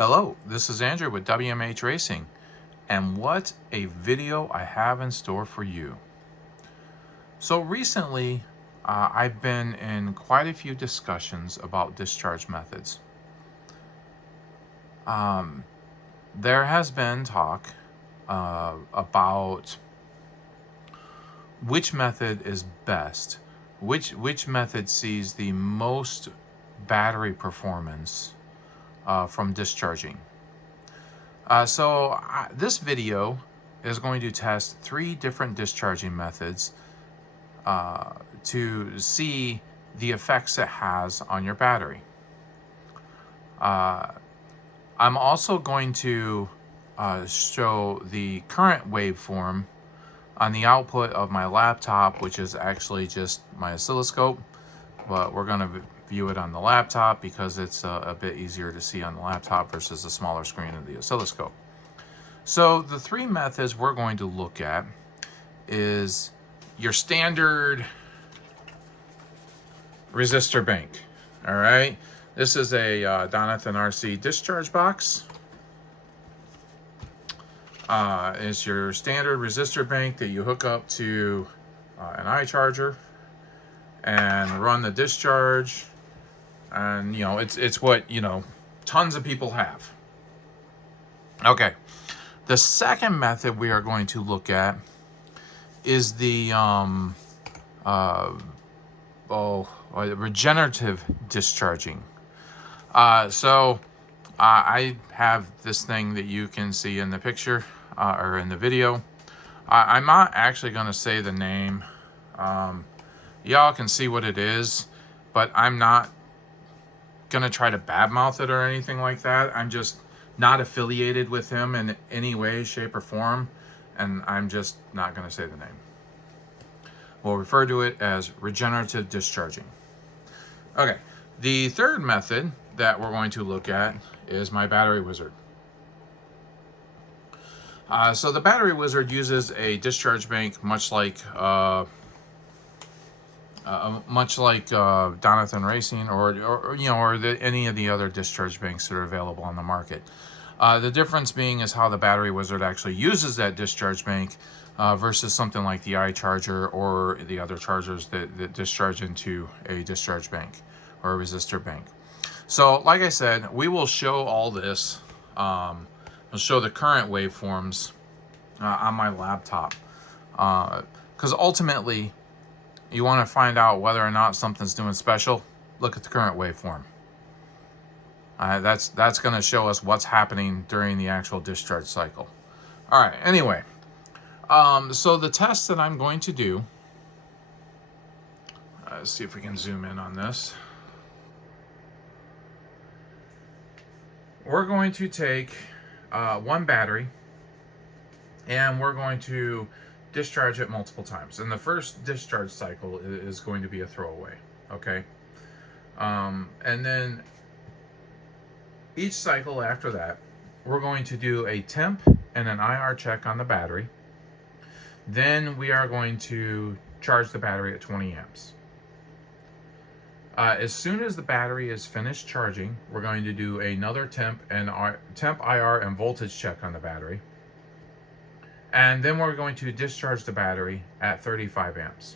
Hello, this is Andrew with WMH Racing, and what a video I have in store for you. So recently, I've been in quite a few discussions about discharge methods. There has been talk about which method is best, which method sees the most battery performance from discharging. This video is going to test 3 different discharging methods to see the effects it has on your battery. I'm also going to show the current waveform on the output of my laptop, which is actually just my oscilloscope, but we're going to view it on the laptop because it's a bit easier to see on the laptop versus the smaller screen of the oscilloscope. So the 3 methods we're going to look at is your standard resistor bank. All right, this is a Donathan RC discharge box. It's your standard resistor bank that you hook up to an iCharger and run the discharge. And it's what tons of people have. Okay, the second method we are going to look at is the regenerative discharging. I have this thing that you can see in the picture or in the video. I'm not actually going to say the name. Y'all can see what it is, but I'm not going to try to badmouth it or anything like that. I'm just not affiliated with him in any way, shape, or form, and I'm just not going to say the name. We'll refer to it as regenerative discharging. Okay, the third method that we're going to look at is my battery wizard. So the battery wizard uses a discharge bank much like Donathan Racing or any of the other discharge banks that are available on the market. The difference being is how the battery wizard actually uses that discharge bank versus something like the iCharger or the other chargers that discharge into a discharge bank or a resistor bank. So like I said, we will show all this. We'll show the current waveforms on my laptop because ultimately you want to find out whether or not something's doing special. Look at the current waveform. That's going to show us what's happening during the actual discharge cycle. All right, anyway, so the test that I'm going to do, let's see if we can zoom in on this. We're going to take one battery and we're going to discharge it multiple times. And the first discharge cycle is going to be a throwaway, okay? And then each cycle after that, we're going to do a temp and an IR check on the battery. Then we are going to charge the battery at 20 amps. As soon as the battery is finished charging, we're going to do another temp, IR, and voltage check on the battery. And then we're going to discharge the battery at 35 amps.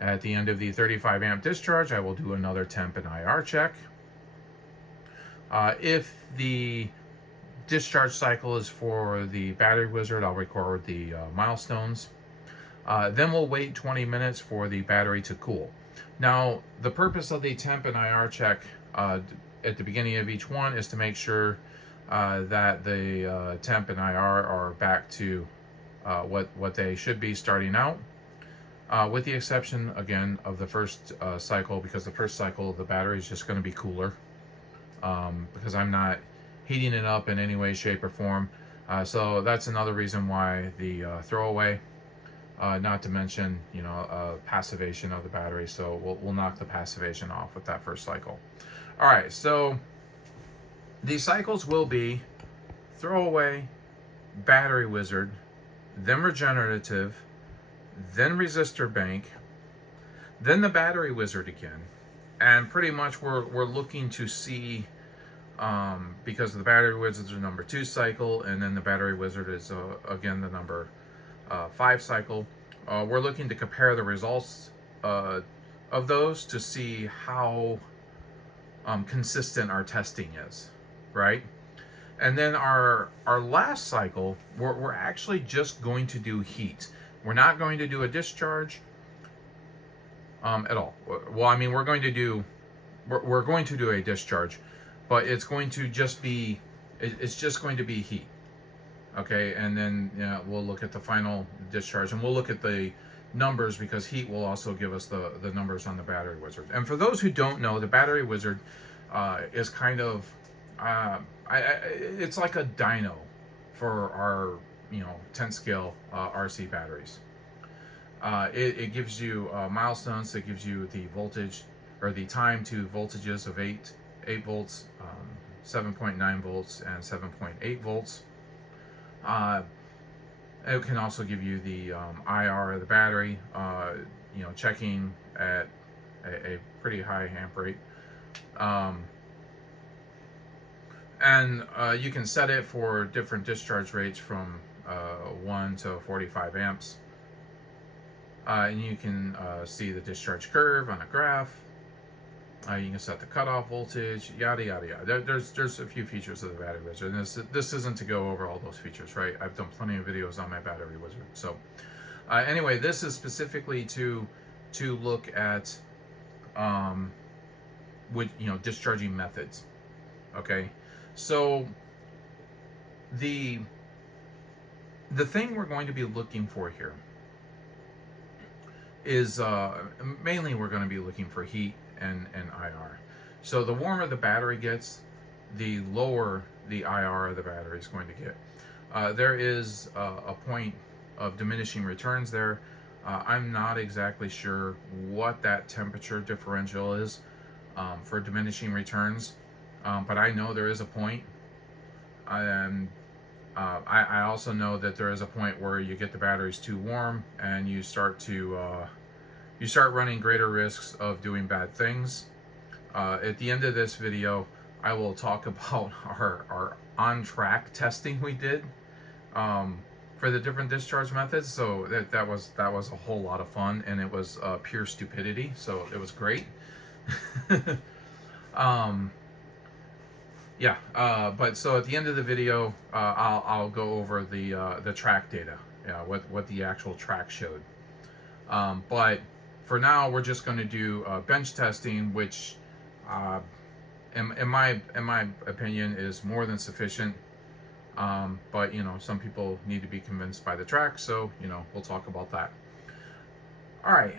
At the end of the 35 amp discharge, I will do another temp and IR check. If the discharge cycle is for the battery wizard, I'll record the milestones. Then we'll wait 20 minutes for the battery to cool. Now, the purpose of the temp and IR check at the beginning of each one is to make sure that the temp and IR are back to what they should be starting out, with the exception, again, of the first cycle, because the first cycle the battery is just going to be cooler because I'm not heating it up in any way, shape, or form. So that's another reason why the throwaway, not to mention, passivation of the battery. So we'll knock the passivation off with that first cycle. All right, so these cycles will be throwaway, battery wizard, then regenerative, then resistor bank, then the battery wizard again. And pretty much we're looking to see because the battery wizard is a number 2 cycle, and then the battery wizard is again the number 5 cycle. We're looking to compare the results of those to see how consistent our testing is, right? And then our last cycle, we're actually just going to do heat. We're not going to do a discharge at all. Well, I mean, we're going to do a discharge, but it's going to just be, it's just going to be heat. Okay, and then we'll look at the final discharge, and we'll look at the numbers, because heat will also give us the numbers on the battery wizard. And for those who don't know, the battery wizard is kind of it's like a dyno for our 10 scale RC batteries. It gives you milestones. It gives you the voltage, or the time to voltages of 8 volts, 7.9 volts, and 7.8 volts. It can also give you the IR of the battery, checking at a pretty high amp rate. And you can set it for different discharge rates from 1 to 45 amps. And you can see the discharge curve on a graph. You can set the cutoff voltage, yada yada yada. There's a few features of the battery wizard. And this isn't to go over all those features, right? I've done plenty of videos on my battery wizard. So anyway, this is specifically to look at discharging methods. Okay, so the thing we're going to be looking for here is mainly we're going to be looking for heat and IR. So the warmer the battery gets, the lower the IR of the battery is going to get. There is a point of diminishing returns there. I'm not exactly sure what that temperature differential is for diminishing returns, but I know there is a point. And I also know that there is a point where you get the batteries too warm, and you start running greater risks of doing bad things. At the end of this video, I will talk about our on-track testing we did for the different discharge methods. So that was a whole lot of fun, and it was pure stupidity. So it was great. But so at the end of the video, I'll go over the track data, what the actual track showed. But for now, we're just going to do bench testing, which, in my opinion, is more than sufficient. But some people need to be convinced by the track, so we'll talk about that. All right.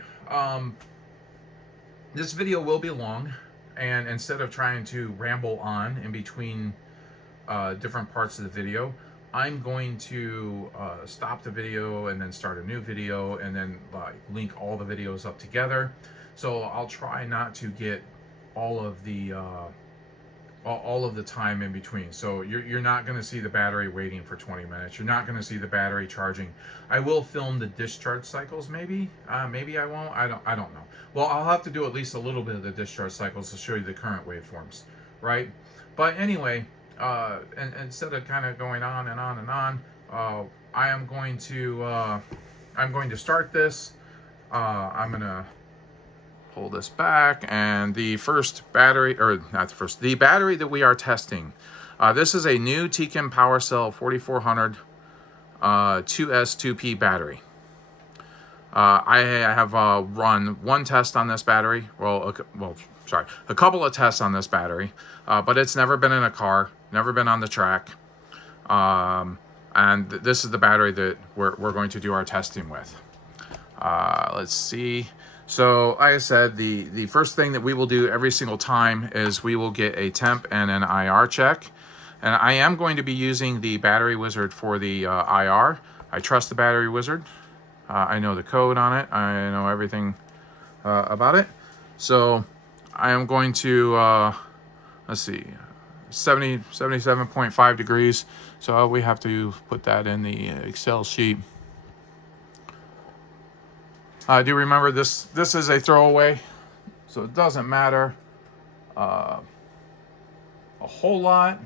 This video will be long, and instead of trying to ramble on in between different parts of the video, I'm going to stop the video and then start a new video, and then link all the videos up together. So I'll try not to get all of the time in between. So you're not going to see the battery waiting for 20 minutes. You're not going to see the battery charging. I will film the discharge cycles, maybe I won't. I don't know. Well, I'll have to do at least a little bit of the discharge cycles to show you the current waveforms, right? But anyway, and instead of kind of going on and on and on, I'm going to start this. I'm going to pull this back, and the battery that we are testing, this is a new TKIM Power Cell 4400 2S2P battery. I have run one test on this battery. A couple of tests on this battery, but it's never been in a car, never been on the track. And this is the battery that we're going to do our testing with. Let's see. So, like I said, the first thing that we will do every single time is we will get a temp and an IR check. And I am going to be using the battery wizard for the IR. I trust the battery wizard. I know the code on it. I know everything about it. So I am going to, let's see, 77.5 degrees. So we have to put that in the Excel sheet. Do remember this is a throwaway, so it doesn't matter a whole lot,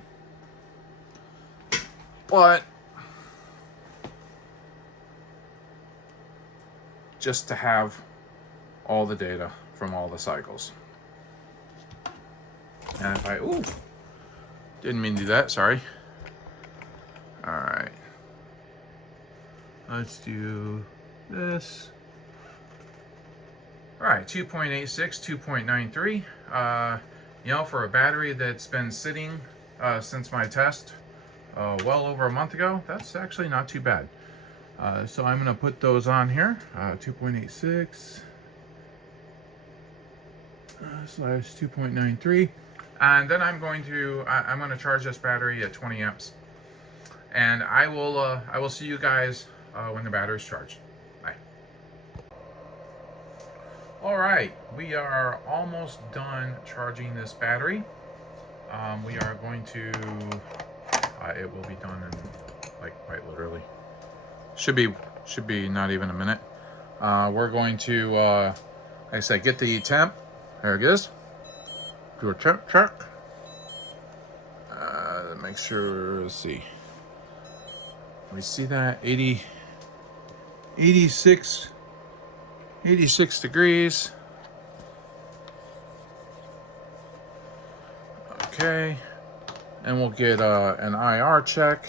but just to have all the data from all the cycles. And if I, ooh, didn't mean to do that, sorry. All right, let's do this. All right, 2.86, 2.93. You know, for a battery that's been sitting since my test well over a month ago, that's actually not too bad. So I'm going to put those on here, 2.86 slash 2.93. And then I'm going to charge this battery at 20 amps. And I will see you guys when the battery's charged. Bye. All right, we are almost done charging this battery. We are going to, it will be done in like quite literally. Should be not even a minute. We're going to, like I said, get the temp. There it is. Do a temp check. Make sure, let's see. We see that 86 degrees. Okay, and we'll get an IR check.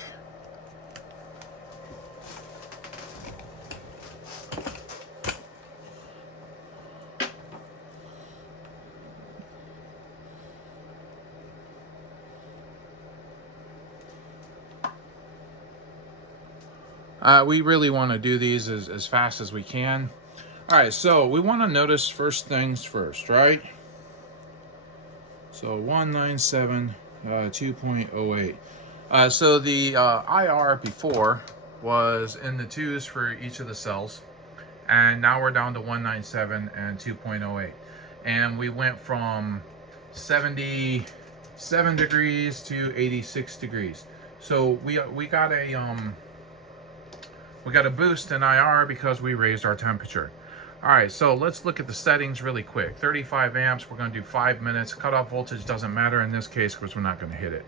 We really want to do these as fast as we can. All right, so we want to notice first things first, right? So 197, 2.08. So the IR before was in the 2s for each of the cells, and now we're down to 197 and 2.08. And we went from 77 degrees to 86 degrees. So we got a boost in IR because we raised our temperature. All right, so let's look at the settings really quick. 35 amps, we're gonna do 5 minutes. Cutoff voltage doesn't matter in this case because we're not gonna hit it.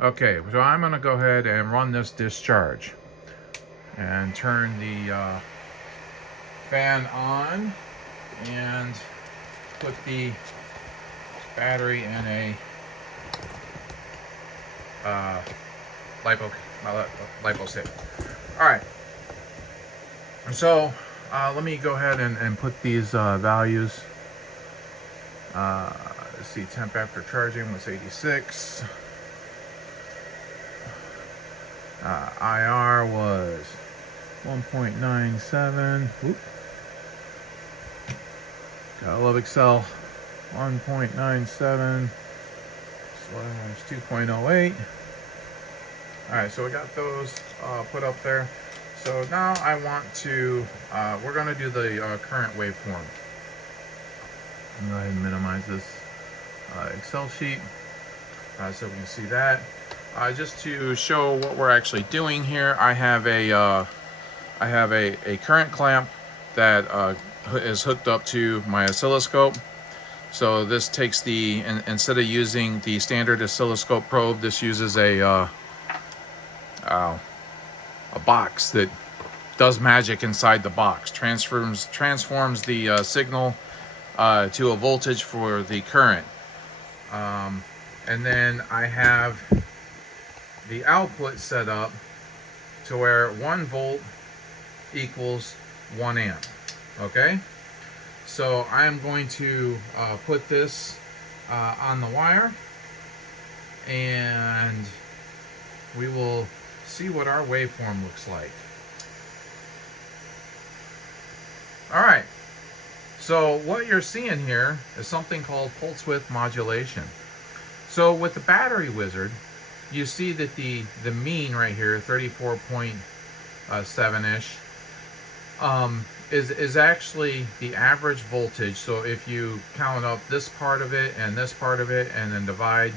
Okay, so I'm gonna go ahead and run this discharge and turn the fan on and put the battery in a lipo state. All right. So let me go ahead and put these values. Let's see, temp after charging was 86. IR was 1.97. Oop. Gotta love Excel. 1.97 slash 2.08. All right, so we got those put up there. So now I want to, we're going to do the current waveform. I'm going to go ahead and minimize this Excel sheet so we can see that. Just to show what we're actually doing here, I have a current clamp that is hooked up to my oscilloscope. So this takes the, instead of using the standard oscilloscope probe, this uses a box that does magic inside the box, transforms the signal to a voltage for the current, and then I have the output set up to where 1 volt equals 1 amp. Okay, so I am going to put this on the wire, and we will see what our waveform looks like. All right, so what you're seeing here is something called pulse width modulation. So with the battery wizard, you see that the mean right here, 34.7-ish, is actually the average voltage. So if you count up this part of it and this part of it and then divide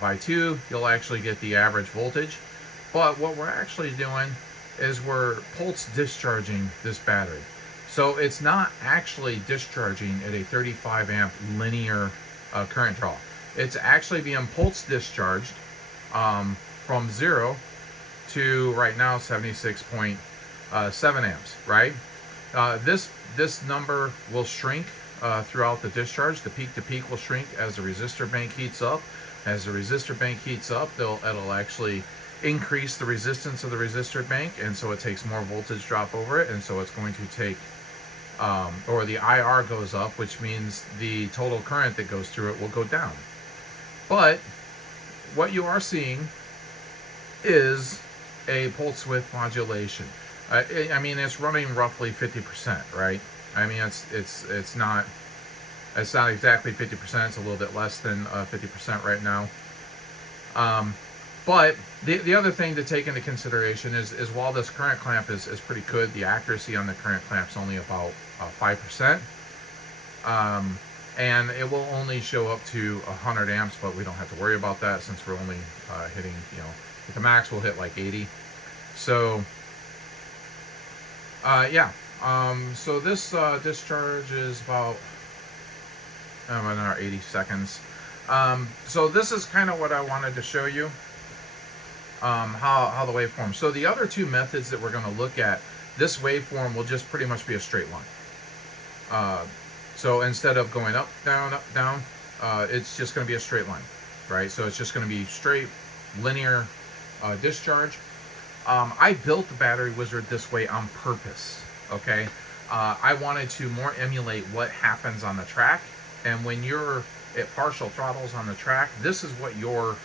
by 2, you'll actually get the average voltage. But what we're actually doing is we're pulse discharging this battery. So it's not actually discharging at a 35 amp linear current draw. it's actually being pulse discharged from 0 to right now 76.7 amps, right? This number will shrink throughout the discharge. The peak to peak will shrink as the resistor bank heats up. As the resistor bank heats up, it'll actually increase the resistance of the resistor bank, and so it takes more voltage drop over it, and so it's going to take, or the IR goes up, which means the total current that goes through it will go down. But what you are seeing is a pulse width modulation. I mean, it's running roughly 50%, right? I mean, it's not exactly 50%. It's a little bit less than 50% right now. But the other thing to take into consideration is while this current clamp is pretty good, the accuracy on the current clamp is only about 5%. And it will only show up to 100 amps, but we don't have to worry about that since we're only hitting, at the max we'll hit like 80. So, yeah. So this discharge is about another 80 seconds. So this is kind of what I wanted to show you, how the waveform. So the other two methods that we're going to look at, this waveform will just pretty much be a straight line. So instead of going up, down, it's just going to be a straight line, right? So it's just going to be straight, linear discharge. I built the Battery Wizard this way on purpose, okay? I wanted to more emulate what happens on the track, and when you're at partial throttles on the track, this is what your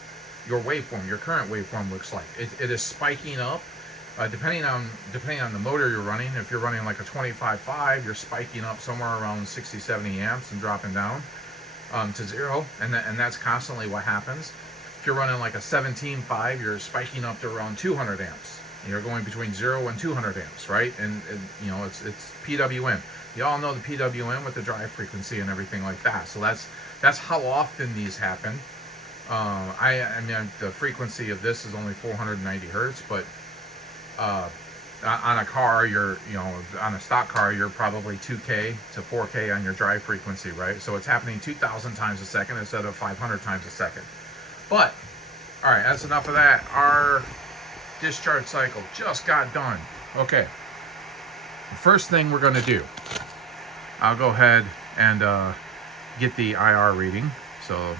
waveform, your current waveform looks like. It is spiking up. Depending on the motor you're running, if you're running like a 25.5, you're spiking up somewhere around 60-70 amps and dropping down to 0, and that's constantly what happens. If you're running like a 17.5, you're spiking up to around 200 amps. And you're going between 0 and 200 amps, right? And it's PWM. You all know the PWM with the drive frequency and everything like that. So that's how often these happen. I mean, the frequency of this is only 490 hertz, but on a car, on a stock car, you're probably 2K to 4K on your drive frequency, right? So it's happening 2,000 times a second instead of 500 times a second. But, all right, that's enough of that. Our discharge cycle just got done. Okay, the first thing we're going to do, I'll go ahead and get the IR reading. So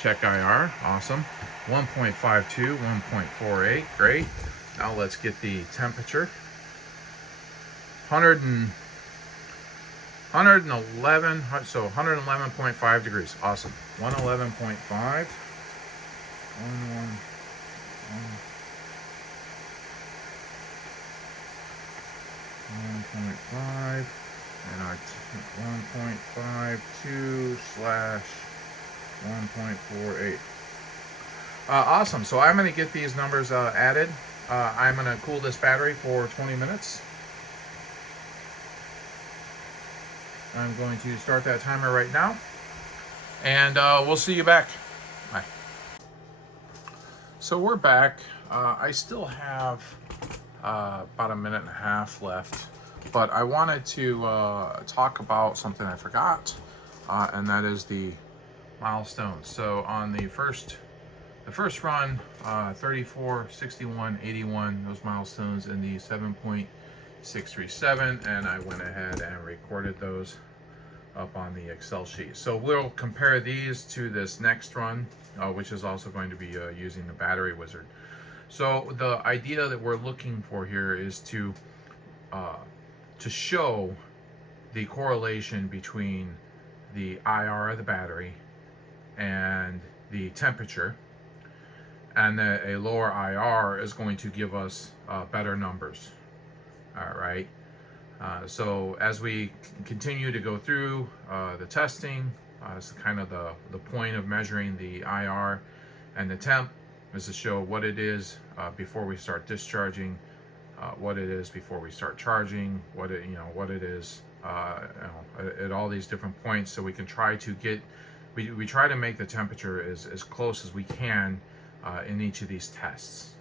check IR, awesome. 1.52, 1.48, great. Now let's get the temperature. 111, so 111.5 degrees, awesome. 111.5. 1.5 and our 1.52/1.48. Awesome. So I'm going to get these numbers added. I'm going to cool this battery for 20 minutes. I'm going to start that timer right now, and we'll see you back. Bye. So we're back. I still have about a minute and a half left, but I wanted to talk about something I forgot, and that is the milestones. So on the first run, 34, 61, 81, those milestones in the 7.637, and I went ahead and recorded those up on the Excel sheet. So we'll compare these to this next run, which is also going to be using the Battery Wizard. So the idea that we're looking for here is to show the correlation between the IR of the battery and the temperature, and that a lower IR is going to give us better numbers. All right. So as we continue to go through the testing, it's kind of the point of measuring the IR and the temp is to show what it is before we start discharging, what it is before we start charging, what it is at all these different points, so we can try to get we try to make the temperature as close as we can in each of these tests.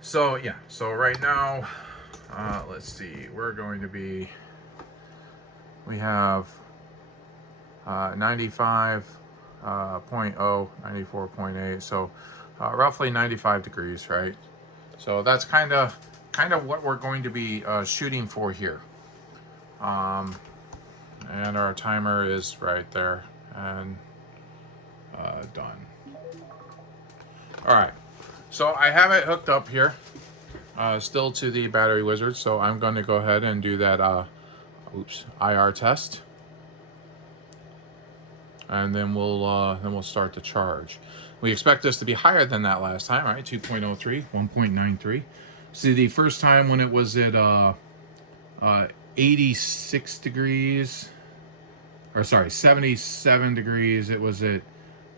So yeah, so right now, let's see, we have 95.0, 94.8, so roughly 95 degrees, right? So that's kind of what we're going to be shooting for here. And our timer is right there, and done. All right, so I have it hooked up here, still to the battery wizard. So I'm going to go ahead and do that IR test, and then we'll start the charge. We expect this to be higher than that last time, right? 2.03, 1.93. See, the first time when it was at 86 degrees, or sorry, 77 degrees, it was at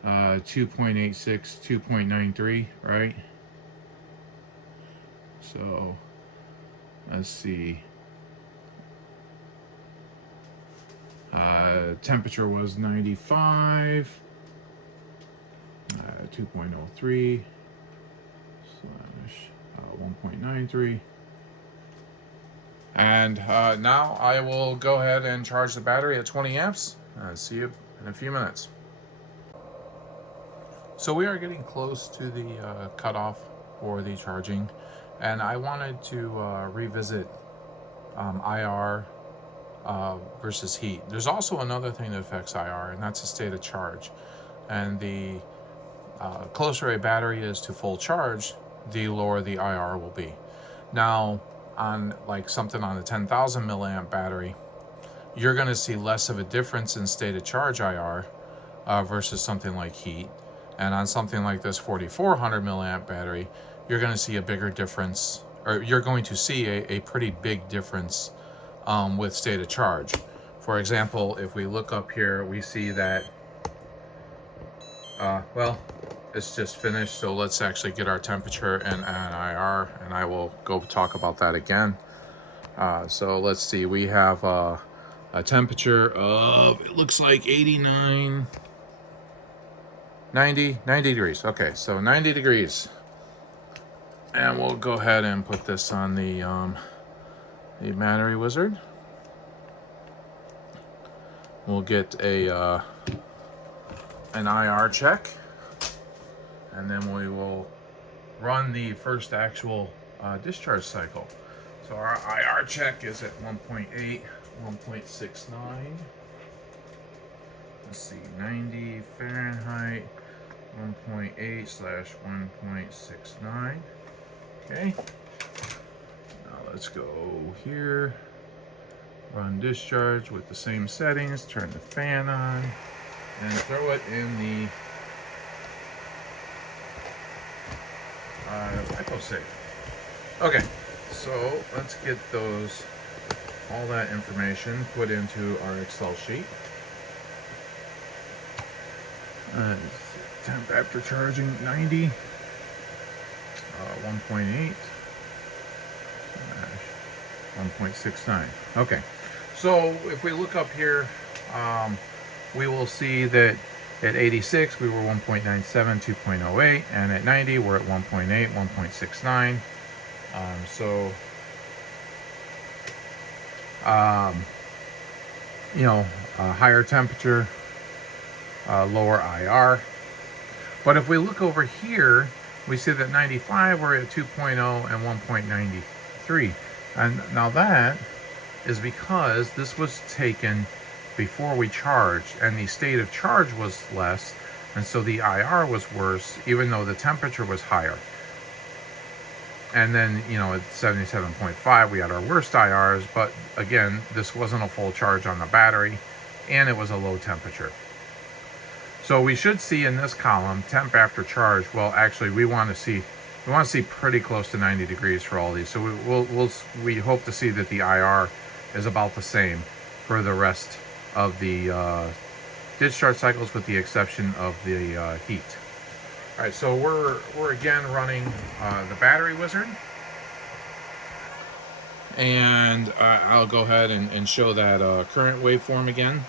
2.86, 2.93, right? So let's see. Temperature was 95, 2.03 slash 1.93. And now I will go ahead and charge the battery at 20 amps. See you in a few minutes. So we are getting close to the cutoff for the charging, and I wanted to revisit IR versus heat. There's also another thing that affects IR, and that's the state of charge. And the closer a battery is to full charge, the lower the IR will be. Now, on like something on a 10,000 milliamp battery, you're going to see less of a difference in state of charge IR versus something like heat. And on something like this 4,400 milliamp battery, you're going to see a bigger difference, or you're going to see a pretty big difference with state of charge. For example, if we look up here, we see that, well, it's just finished. So let's actually get our temperature and IR, and I will go talk about that again. So let's see, we have a temperature of, it looks like 89, 90 degrees. Okay, so 90 degrees. And we'll go ahead and put this on the battery wizard. We'll get an IR check, and then we will run the first actual discharge cycle. So our IR check is at 1.8, 1.69. Let's see, 90 Fahrenheit, 1.8 slash 1.69. Okay. Now let's go here. Run discharge with the same settings. Turn the fan on and throw it in the LiPo safe. Okay, so let's get all that information put into our Excel sheet. Temp after charging 90, 1.8, 1.69. Okay, so if we look up here, we will see that at 86 we were 1.97, 2.08, and at 90 we're at 1.8, 1.69. Higher temperature, lower IR. But if we look over here, we see that 95 we're at 2.0 and 1.93. And now that is because this was taken before we charged, and the state of charge was less, and so the IR was worse, even though the temperature was higher. And then, at 77.5, we had our worst IRs, but again, this wasn't a full charge on the battery, and it was a low temperature. So we should see in this column, temp after charge, well, actually, we want to see pretty close to 90 degrees for all these. So we hope to see that the IR is about the same for the rest of the discharge cycles, with the exception of the heat. All right, so we're again running the battery wizard, and I'll go ahead and show that current waveform again.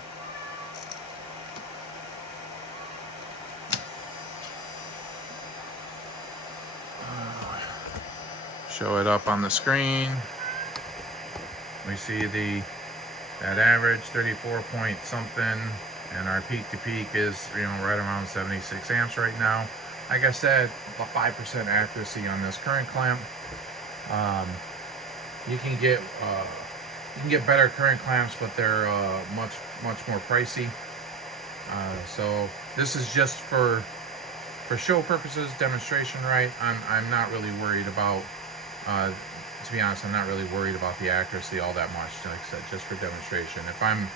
Show it up on the screen. We see that average 34 point something, and our peak to peak is, you know, right around 76 amps right now. Like I said, a 5% accuracy on this current clamp. Um, you can get better current clamps, but they're much more pricey. So this is just for show purposes, demonstration, right? I'm not really worried about. To be honest, I'm not really worried about the accuracy all that much. Like I said, just for demonstration. If I'm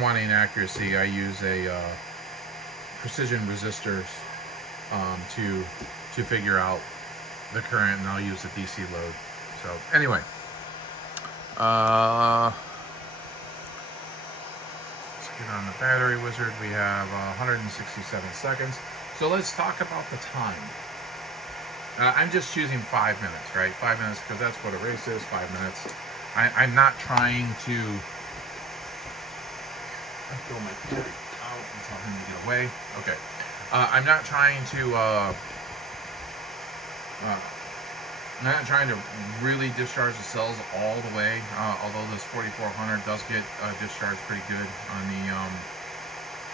wanting accuracy, I use a precision resistors to figure out the current, and I'll use a DC load. So anyway, let's get on the battery wizard. We have 167 seconds. So let's talk about the time. I'm just choosing 5 minutes, right? 5 minutes because that's what a race is. 5 minutes. I'm not trying to. I throw my cat out and tell him to get away. Okay. I'm not trying to. I'm not trying to really discharge the cells all the way. Although this 4400 does get discharged pretty good on the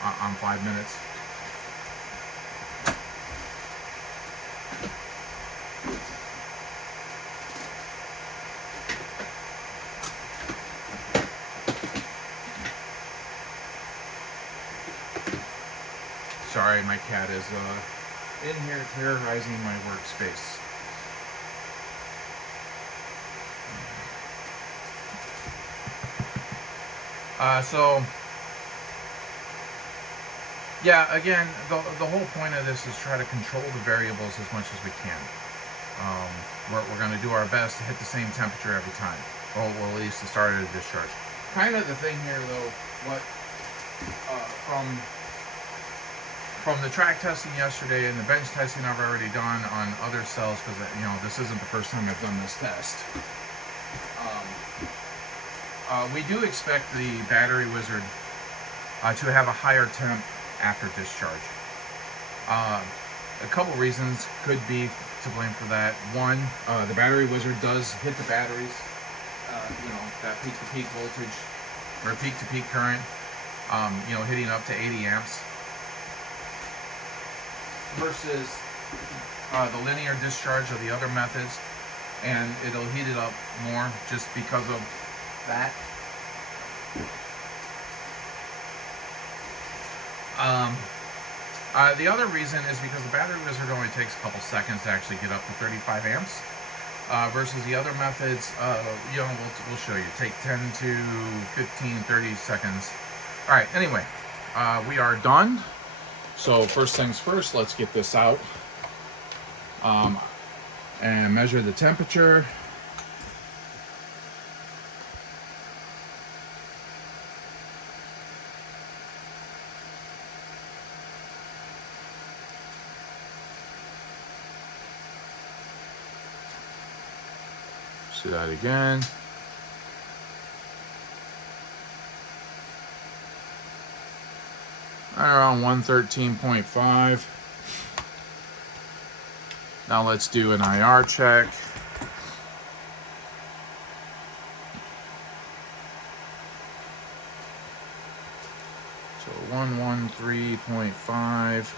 on 5 minutes. Sorry, my cat is in here terrorizing my workspace. So, yeah, again, the whole point of this is try to control the variables as much as we can. We're going to do our best to hit the same temperature every time, or at least the start of the discharge. Kind of the thing here, though, what from the track testing yesterday and the bench testing I've already done on other cells, because you know this isn't the first time I've done this test. We do expect the battery wizard to have a higher temp after discharge. A couple reasons could be to blame for that. One, the battery wizard does hit the batteries, you know, that peak to peak voltage or peak to peak current, you know, hitting up to 80 amps versus the linear discharge of the other methods, and it'll heat it up more just because of that. The other reason is because the battery wizard only takes a couple seconds to actually get up to 35 amps, versus the other methods, you know, we'll show you, take 10 to 15, 30 seconds. All right, anyway, we are done. So first things first, let's get this out and measure the temperature. See that again. Around 113.5. Now let's do an IR check. So 113.5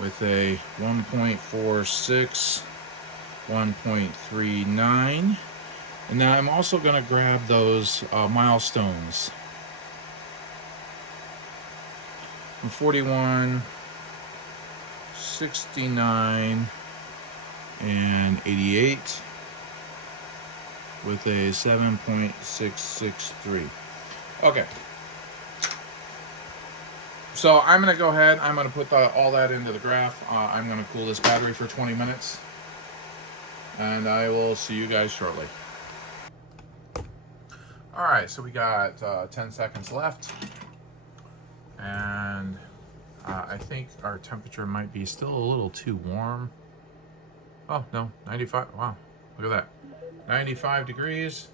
with a 1.46, 1.39. And now I'm also going to grab those milestones. 41, 69, and 88 with a 7.663. Okay. So I'm going to go ahead, I'm going to put all that into the graph. I'm going to cool this battery for 20 minutes. And I will see you guys shortly. Alright, so we got 10 seconds left. And I think our temperature might be still a little too warm. Oh, no, 95. Wow, look at that. 95 degrees.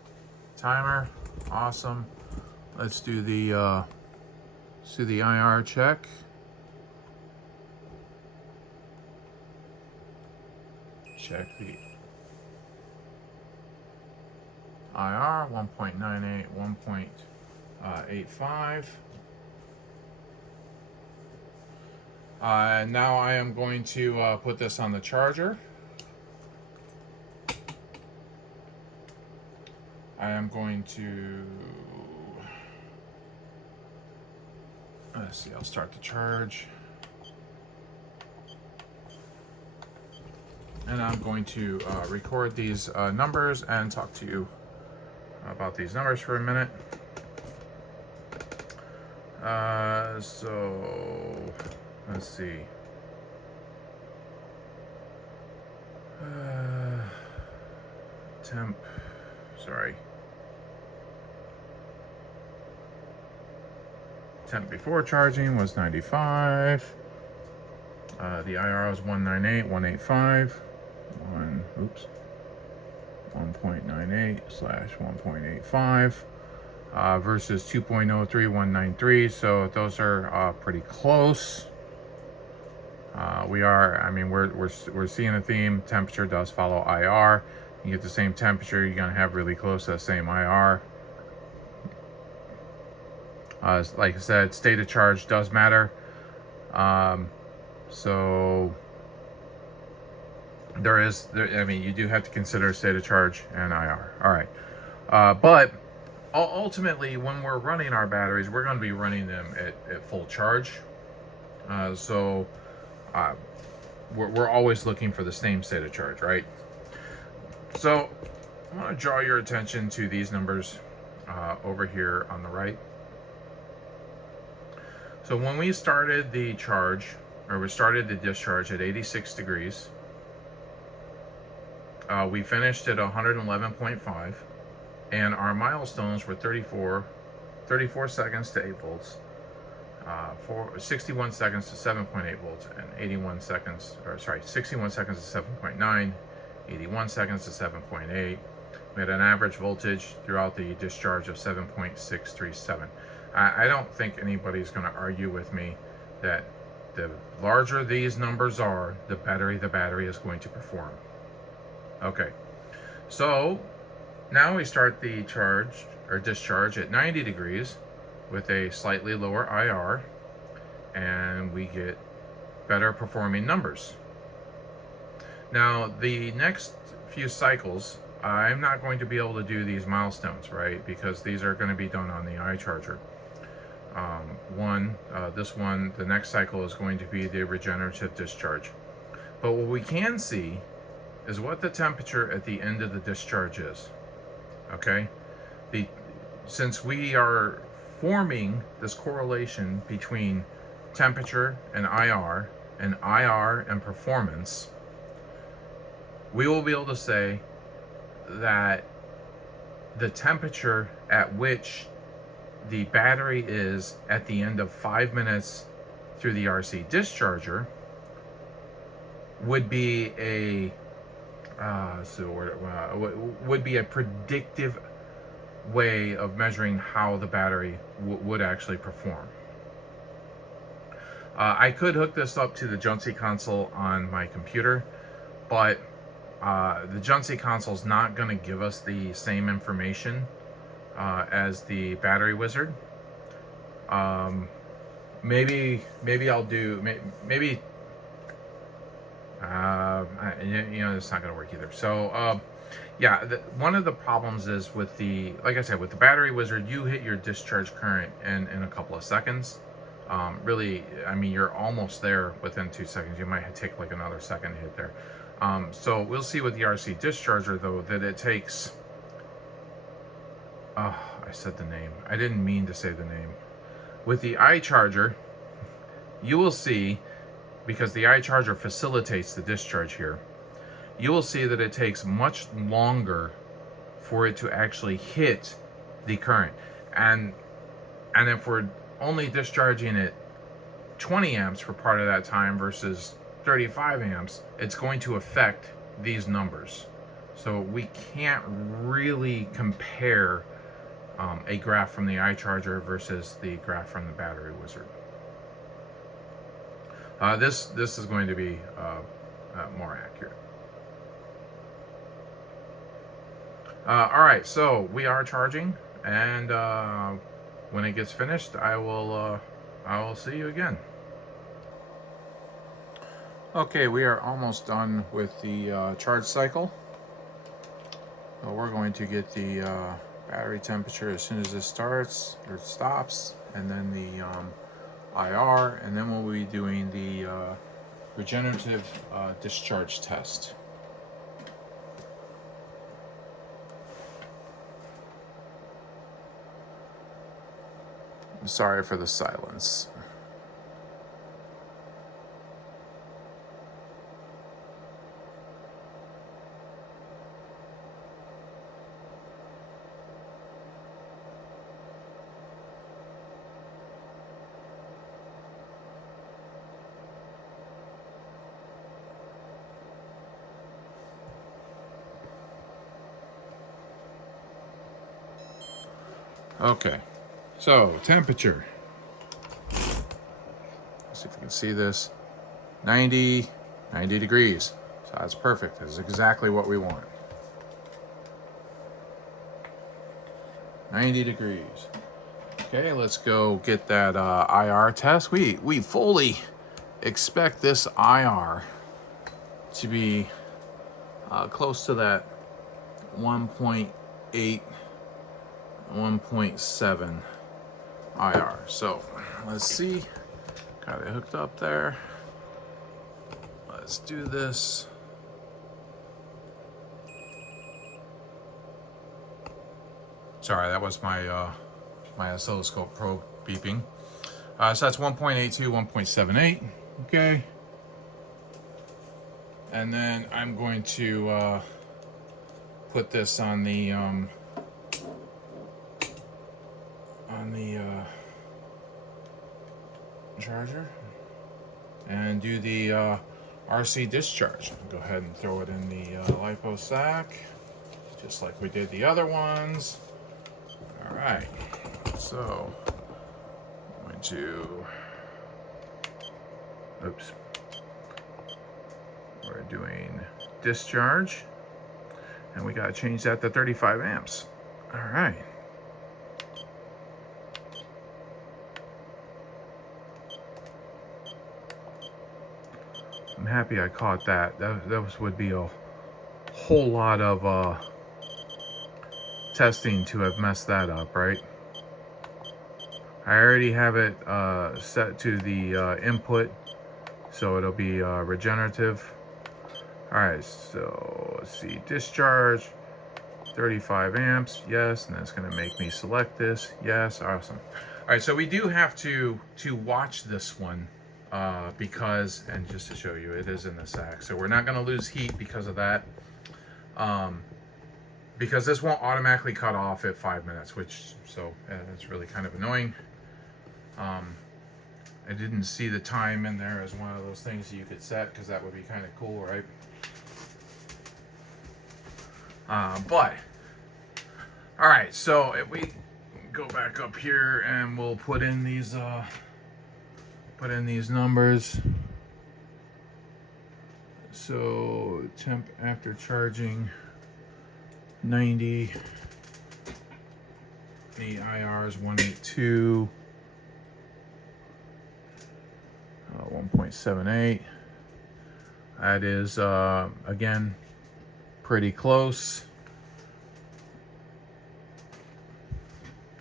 Timer. Awesome. Let's do the IR check. Check the IR, 1.98, 1.85. Now I am going to put this on the charger. I am going to, let's see, I'll start the charge. And I'm going to record these numbers and talk to you about these numbers for a minute. So let's see. Temp, sorry. Temp before charging was 95. The IR was 198, 185. 1.98 slash 1.85 versus 2.03, 193. So those are pretty close. We're seeing a theme. Temperature does follow IR. You get the same temperature, you're gonna have really close to the same IR. Like I said, state of charge does matter. So you do have to consider state of charge and IR. All right. But ultimately, when we're running our batteries, we're going to be running them at full charge. We're always looking for the same state of charge, right? So I want to draw your attention to these numbers over here on the right. So when we started the charge, or we started the discharge at 86 degrees, we finished at 111.5, and our milestones were 34 seconds to 8 volts, 61 seconds to 7.8 volts, and 61 seconds to 7.9, 81 seconds to 7.8. We had an average voltage throughout the discharge of 7.637. I don't think anybody's going to argue with me that the larger these numbers are, the better the battery is going to perform. Okay, so now we start the charge or discharge at 90 degrees with a slightly lower IR, and we get better performing numbers. Now, the next few cycles, I'm not going to be able to do these milestones, right? Because these are going to be done on the iCharger. The next cycle is going to be the regenerative discharge. But what we can see is what the temperature at the end of the discharge is. Okay? Since we are forming this correlation between temperature and IR and performance, we will be able to say that the temperature at which the battery is at the end of 5 minutes through the RC discharger would be a predictive way of measuring how the battery would actually perform. I could hook this up to the Junsi console on my computer, but the Junsi console is not going to give us the same information as the Battery Wizard. Maybe I'll do it's not going to work either. So one of the problems is with the Battery Wizard, you hit your discharge current in a couple of seconds. You're almost there within 2 seconds. You might take like another second to hit there. So we'll see with the RC discharger though that it takes. I said the name. I didn't mean to say the name. With the iCharger, you will see, because the iCharger facilitates the discharge here, you will see that it takes much longer for it to actually hit the current. And if we're only discharging at 20 amps for part of that time versus 35 amps, it's going to affect these numbers. So we can't really compare a graph from the iCharger versus the graph from the Battery Wizard. This is going to be more accurate. All right, so we are charging, and when it gets finished, I will see you again. Okay, we are almost done with the charge cycle. So we're going to get the battery temperature as soon as this starts or stops, and then the IR, and then we'll be doing the regenerative discharge test. Sorry for the silence. Okay, so temperature. Let's see if you can see this. 90 degrees. So that's perfect. That's exactly what we want. 90 degrees. Okay, let's go get that IR test. We fully expect this IR to be close to that 1.8, 1.7 IR. So let's see. Got it hooked up there. Let's do this. Sorry, that was my my oscilloscope probe beeping. So that's 1.82, 1.78. Okay. And then I'm going to put this on the charger and do the RC discharge. Go ahead and throw it in the LiPo sack, just like we did the other ones. All right, so I'm going to, oops, we're doing discharge, and we got to change that to 35 amps. All right. I'm happy I caught that. That would be a whole lot of testing to have messed that up, right? I already have it set to the input, so it'll be regenerative. All right, so let's see, discharge, 35 amps, yes, and that's gonna make me select this, yes, awesome. All right, so we do have to watch this one because, and just to show you, it is in the sack, so we're not gonna lose heat because of that. Because this won't automatically cut off at 5 minutes, which, so it's really kind of annoying. I didn't see the time in there as one of those things that you could set, because that would be kind of cool, right? But, all right, so if we go back up here and we'll put in these numbers. So temp after charging 90, the IR is 182, 1.78. That is again pretty close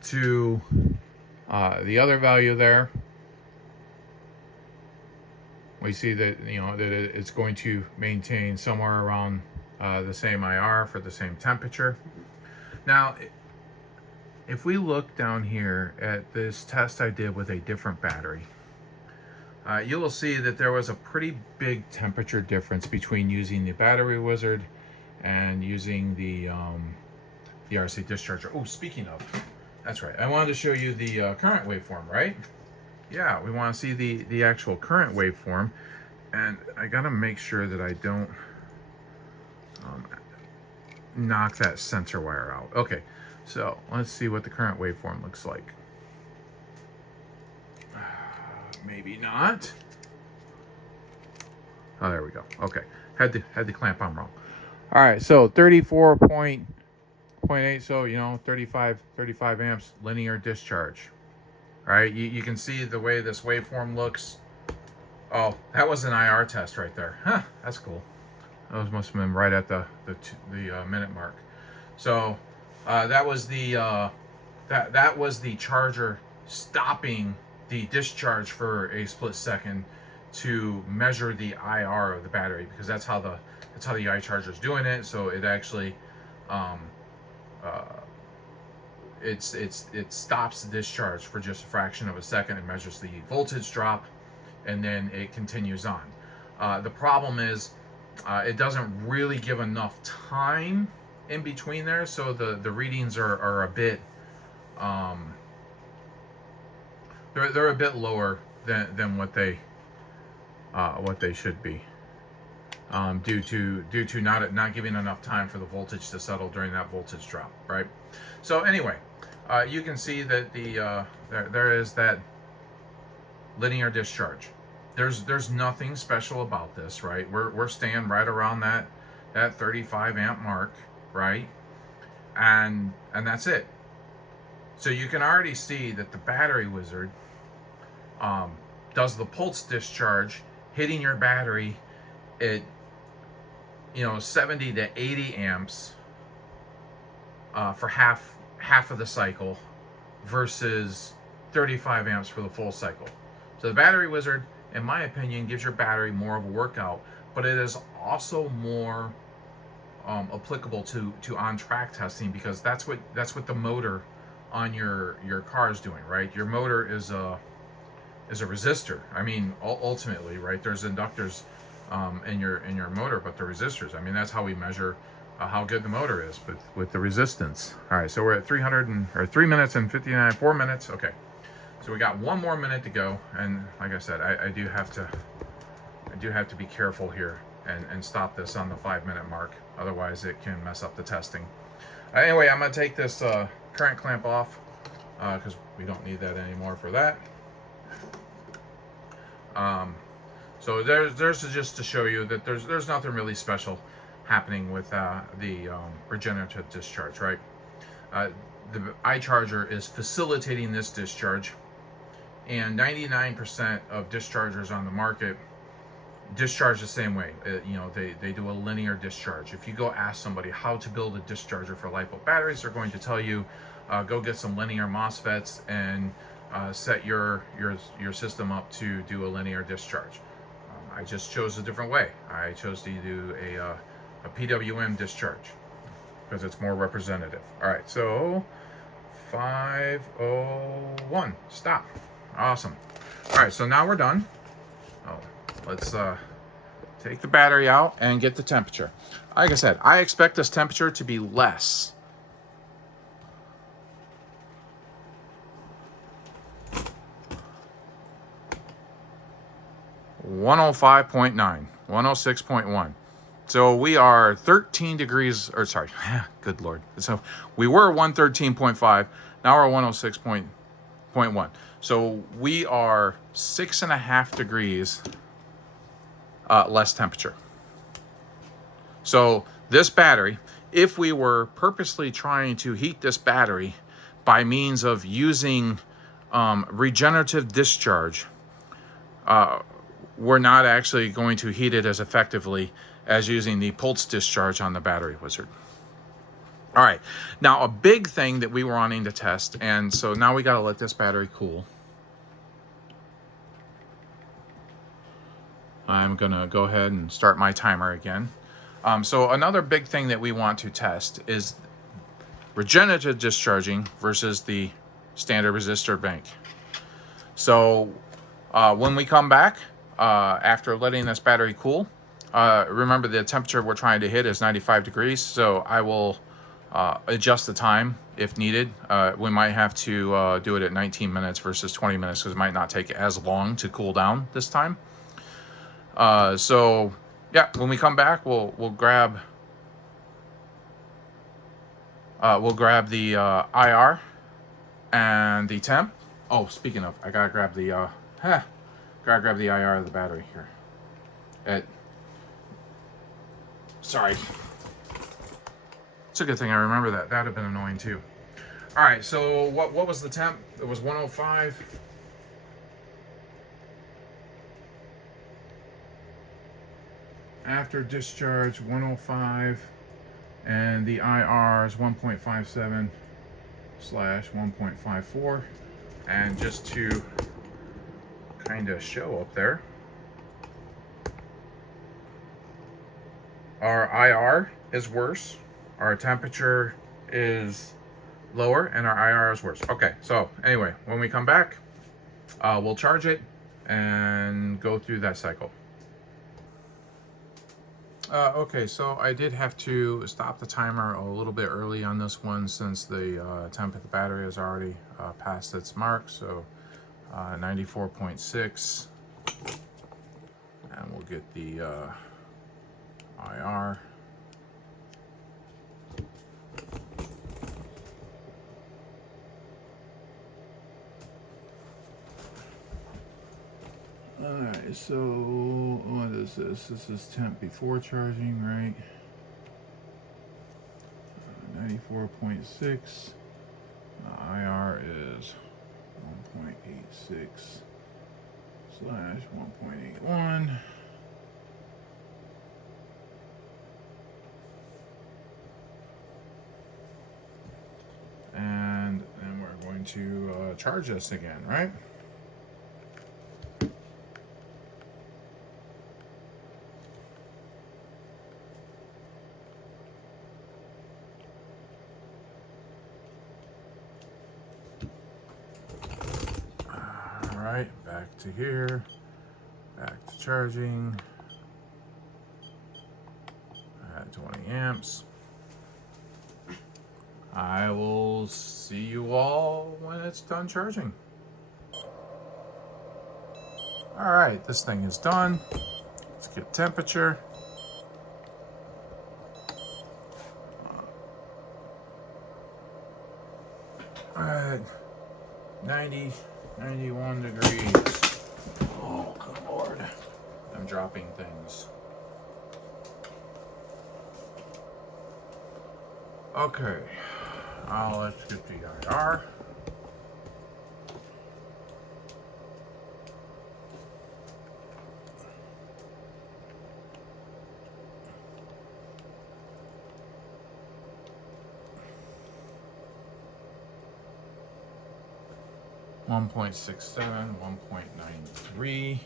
to the other value there. We see that, you know, that it's going to maintain somewhere around the same IR for the same temperature. Now, if we look down here at this test I did with a different battery, you will see that there was a pretty big temperature difference between using the battery wizard and using the RC discharger. Oh, speaking of, that's right. I wanted to show you the current waveform, right? Yeah, we want to see the actual current waveform, and I gotta make sure that I don't knock that sensor wire out. Okay, so let's see what the current waveform looks like. Maybe not. Oh, there we go. Okay, had the clamp on wrong. All right, so 34.8, so, you know, 35 amps linear discharge. All right, you can see the way this waveform looks. Oh, that was an IR test right there. Huh, that's cool. Those must have been right at the minute mark. So that was that was the charger stopping the discharge for a split second to measure the IR of the battery, because that's how the iCharger is doing it. So it actually um, uh, it stops the discharge for just a fraction of a second. It measures the voltage drop, and then it continues on. The problem is it doesn't really give enough time in between there, so the readings are a bit they're a bit lower than what they should be, due to not giving enough time for the voltage to settle during that voltage drop, right? So anyway, you can see that there is that linear discharge. There's nothing special about this, right? We're staying right around that 35 amp mark, right? And that's it. So you can already see that the battery wizard does the pulse discharge, hitting your battery at 70 to 80 amps for half of the cycle, versus 35 amps for the full cycle. So the battery wizard, in my opinion, gives your battery more of a workout, but it is also more applicable to on-track testing, because that's what the motor on your car is doing, right? Your motor is a resistor. I mean, ultimately, right? There's inductors in your motor, but the resistors. I mean, that's how we measure how good the motor is with the resistance. All right, so we're at 3 minutes and 59, 4 minutes. Okay, so we got 1 more minute to go, and like I said, I do have to be careful here and stop this on the 5 minute mark. Otherwise, it can mess up the testing. Anyway, I'm gonna take this current clamp off because we don't need that anymore for that. So there's just to show you that there's nothing really special happening with the regenerative discharge, right? The iCharger is facilitating this discharge, and 99% of dischargers on the market discharge the same way. They do a linear discharge. If you go ask somebody how to build a discharger for LiPo batteries, they're going to tell you, go get some linear MOSFETs and set your system up to do a linear discharge. I just chose a different way. I chose to do a PWM discharge because it's more representative. All right, so 5:01, stop. Awesome. All right, so now we're done. Let's take the battery out and get the temperature. Like I said, I expect this temperature to be less. (105.9), 106.1. So we are 13 degrees, or sorry, good Lord. So we were 113.5, now we're 106.1. So we are 6.5 degrees less temperature. So this battery, if we were purposely trying to heat this battery by means of using regenerative discharge, we're not actually going to heat it as effectively as using the pulse discharge on the battery wizard. All right, now a big thing that we were wanting to test, and so now we got to let this battery cool. I'm gonna go ahead and start my timer again. So another big thing that we want to test is regenerative discharging versus the standard resistor bank. So when we come back, after letting this battery cool, remember the temperature we're trying to hit is 95 degrees, so I will adjust the time if needed. We might have to do it at 19 minutes versus 20 minutes because it might not take as long to cool down this time. So yeah, when we come back, we'll grab the IR and the temp. Oh, speaking of, I gotta grab the IR of the battery here. Sorry. It's a good thing I remember that. That'd have been annoying too. All right, so what was the temp? It was 105. after discharge 105, and the IR is 1.57 slash 1.54. And just to kind of show up there, our IR is worse, our temperature is lower, and our IR is worse. Okay, so anyway, when we come back, we'll charge it and go through that cycle. Okay, so I did have to stop the timer a little bit early on this one since the temp of the battery has already passed its mark. So 94.6, and we'll get the IR. Alright, so what is this? This is temp before charging, right? 94.6. IR is 1.86 slash 1.81. And then we're going to charge this again, right? Alright, back to here, back to charging at 20 amps. I will see you all when it's done charging. Alright, this thing is done. Let's get temperature. Alright, 91 degrees. Oh, good Lord. I'm dropping things. Okay, let's get the IR. .67, 1.93.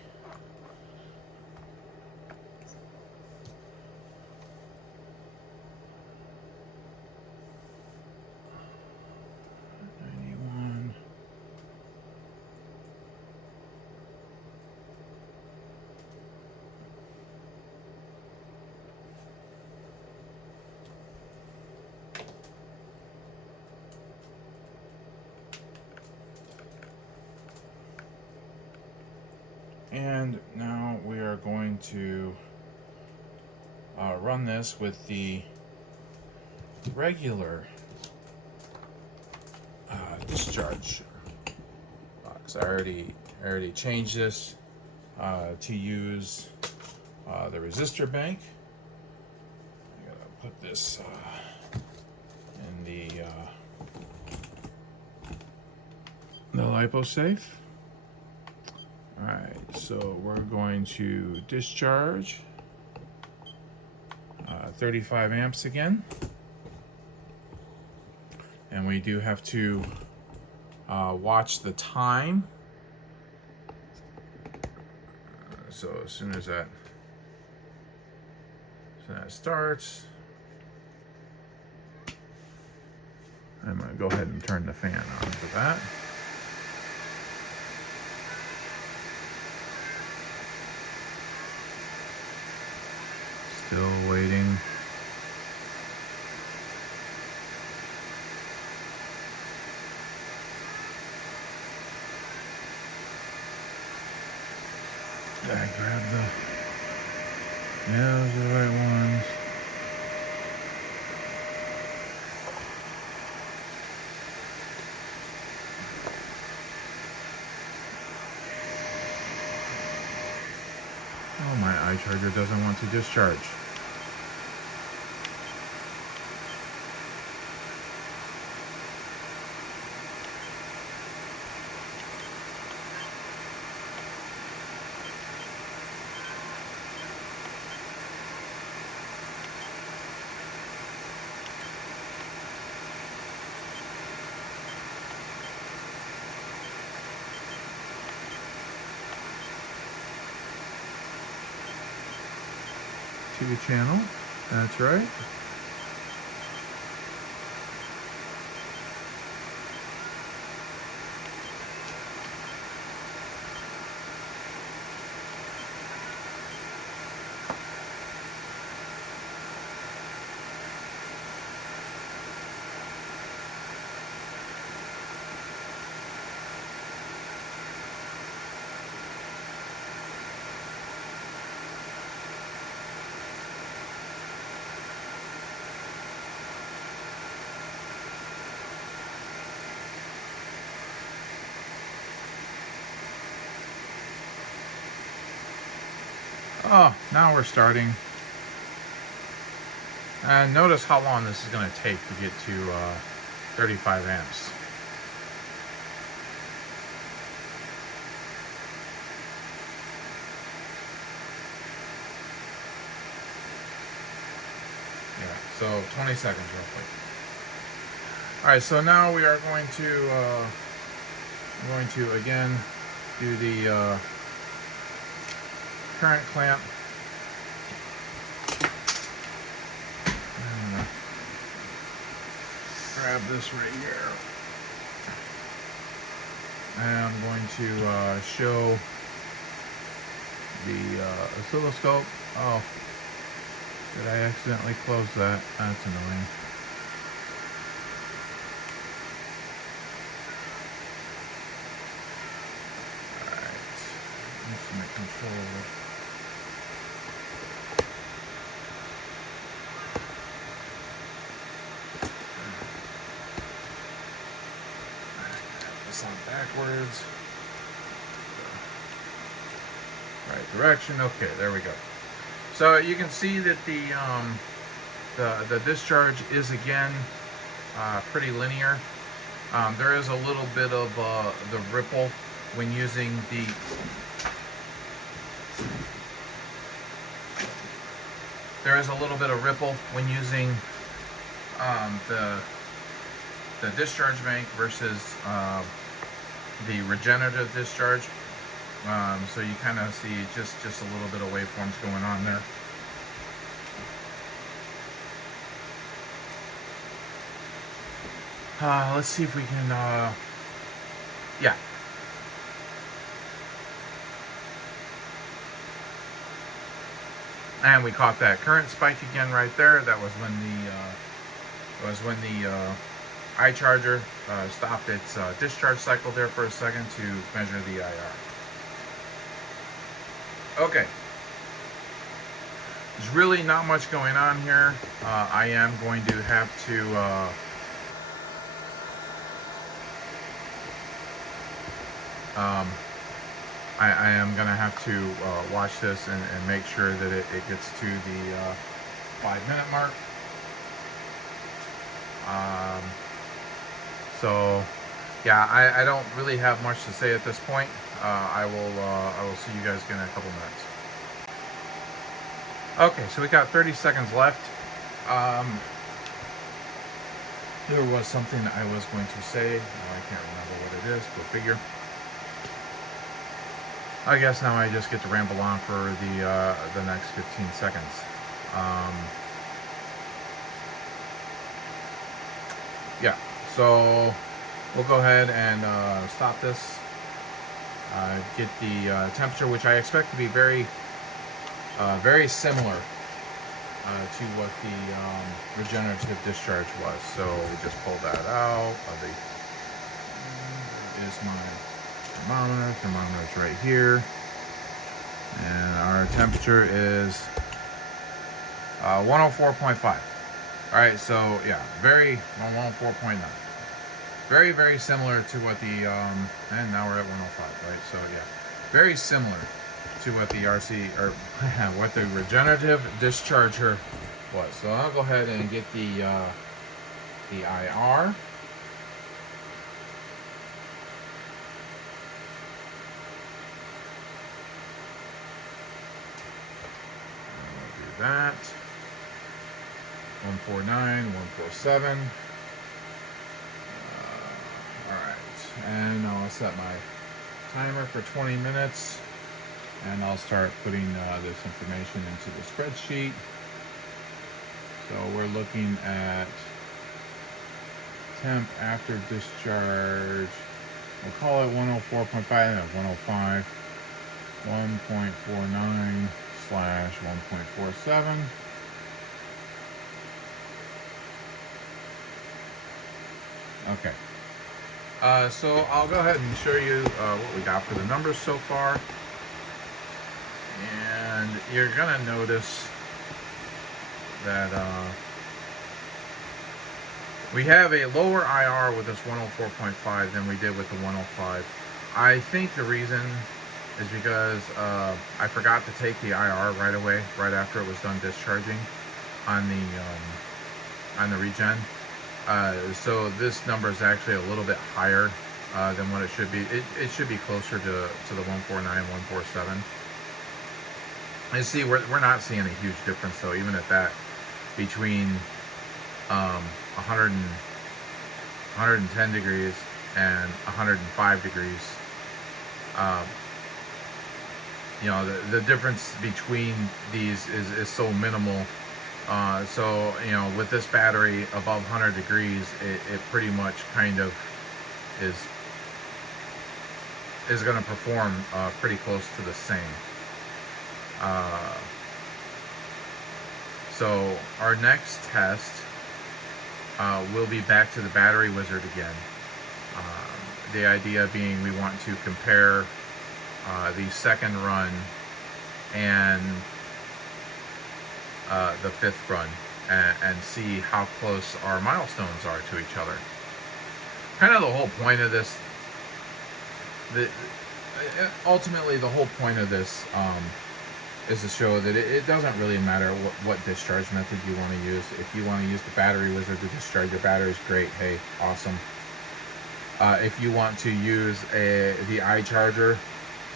And now we are going to run this with the regular discharge box. I already changed this to use the resistor bank. I gotta put this in the LiPo safe. Alright, so we're going to discharge 35 amps again. And we do have to watch the time. So as soon as that starts, I'm going to go ahead and turn the fan on for that. Still waiting. I grabbed those are the right ones. Oh, my eye charger doesn't want to discharge. 2 channel. That's right. Oh, now we're starting. And notice how long this is going to take to get to 35 amps. Yeah, so 20 seconds roughly. All right, so now we are going to again do the current clamp. Grab this right here. And I'm going to show the oscilloscope. Oh, did I accidentally close that? That's annoying. Alright, this is my controller. On backwards. Right direction. Okay, there we go. So you can see that the discharge is again pretty linear. There is a little bit of the ripple when using the the discharge bank versus the regenerative discharge. So you kind of see just a little bit of waveforms going on there. Let's see if we can, yeah. And we caught that current spike again right there. That was when the iCharger stopped its discharge cycle there for a second to measure the IR. Okay. There's really not much going on here. I am going to have to I am going to have to watch this and make sure that it gets to the 5-minute mark. So yeah, I don't really have much to say at this point. I will see you guys again in a couple minutes. Okay, so we got 30 seconds left. There was something I was going to say. I can't remember what it is. Go figure. I guess now I just get to ramble on for the next 15 seconds. Yeah, so we'll go ahead and stop this. Get the temperature, which I expect to be very similar to what the regenerative discharge was. So we just pull that out. Is my thermometer. Thermometer's right here, and our temperature is 104.5. All right, so yeah, 104.9. Very similar to what the and now we're at 105, right? So yeah, very similar to what the RC or what the regenerative discharger was. So I'll go ahead and get the IR. That 149, 147. All right, and I'll set my timer for 20 minutes. And I'll start putting this information into the spreadsheet. So we're looking at temp after discharge. We'll call it 104.5, 105, 1.49 slash 1.47. Okay. So I'll go ahead and show you what we got for the numbers so far. And you're going to notice that we have a lower IR with this 104.5 than we did with the 105. I think the reason is because I forgot to take the IR right away, right after it was done discharging on the regen. So this number is actually a little bit higher than what it should be. It should be closer to the 149, 147. And see, we're not seeing a huge difference though, even at that, between 110 degrees and 105 degrees. You know, the difference between these is so minimal. So, you know, with this battery above 100 degrees, it pretty much kind of is going to perform pretty close to the same. So our next test will be back to the battery wizard again. The idea being we want to compare the second run and the fifth run and see how close our milestones are to each other. Kind of the whole point of this, ultimately the whole point of this is to show that it doesn't really matter what discharge method you want to use. If you want to use the battery wizard to discharge your batteries, great, hey, awesome. If you want to use the iCharger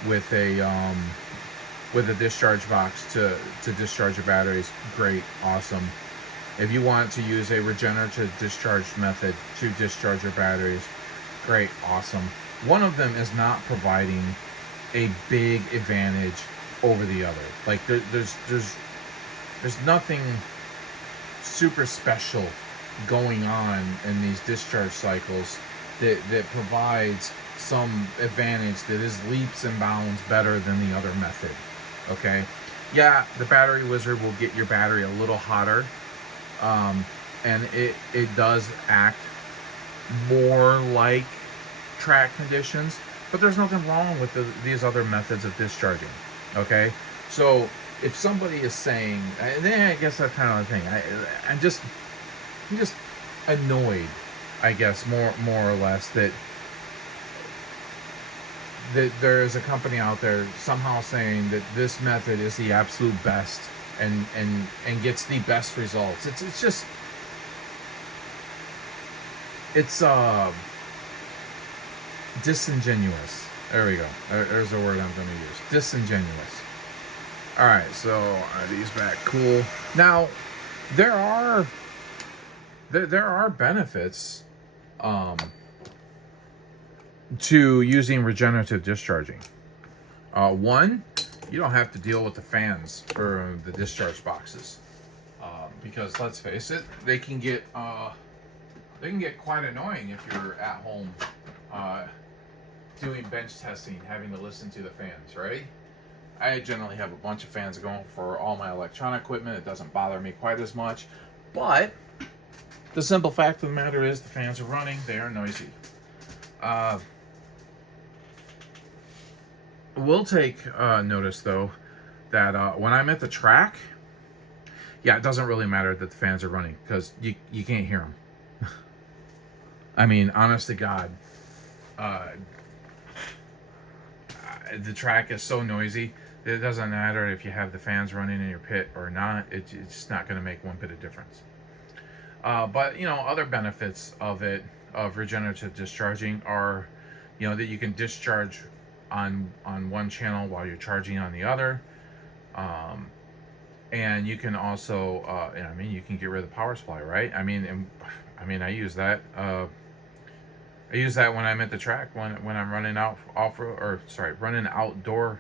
with a discharge box to discharge your batteries, great, awesome. If you want to use a regenerative discharge method to discharge your batteries, great, awesome. One of them is not providing a big advantage over the other. Like there's nothing super special going on in these discharge cycles that provides some advantage that is leaps and bounds better than the other method. Okay, yeah, the battery wizard will get your battery a little hotter, and it does act more like track conditions, but there's nothing wrong with these other methods of discharging. Okay, so if somebody is saying, and then I guess that's kind of the thing. I'm just annoyed, I guess, more or less, that there is a company out there somehow saying that this method is the absolute best and gets the best results. It's disingenuous. There we go. There's the word I'm going to use. Disingenuous. All right, so are these back cool? Now, there are benefits to using regenerative discharging. One, you don't have to deal with the fans for the discharge boxes, because let's face it, they can get quite annoying if you're at home doing bench testing, having to listen to the fans, right? I generally have a bunch of fans going for all my electronic equipment. It doesn't bother me quite as much, but the simple fact of the matter is the fans are running, they are noisy. We'll take notice though that when I'm at the track, yeah, it doesn't really matter that the fans are running because you can't hear them. I mean, honest to God, the track is so noisy that it doesn't matter if you have the fans running in your pit or not. It's not going to make one bit of difference. But you know, other benefits of regenerative discharging are, you know, that you can discharge on one channel while you're charging on the other, and you can also, I mean, you can get rid of the power supply, right? I mean, I use that. I use that when I'm at the track when I'm running running outdoor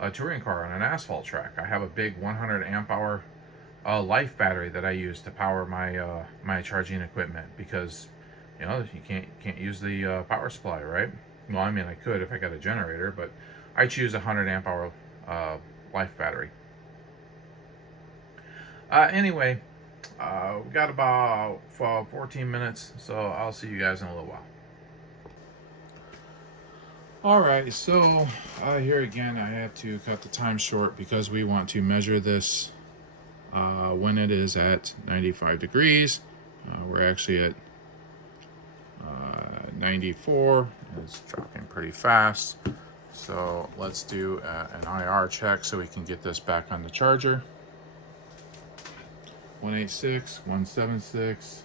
a touring car on an asphalt track. I have a big 100 amp hour life battery that I use to power my my charging equipment, because you know you can't use the power supply, right? Well, I mean I could if I got a generator, but I choose a 100 amp hour life battery. Anyway, we got about 14 minutes, so I'll see you guys in a little while. Alright, so here again I have to cut the time short because we want to measure this when it is at 95 degrees. We're actually at 94. It's dropping pretty fast. So let's do an IR check so we can get this back on the charger. 186, 176.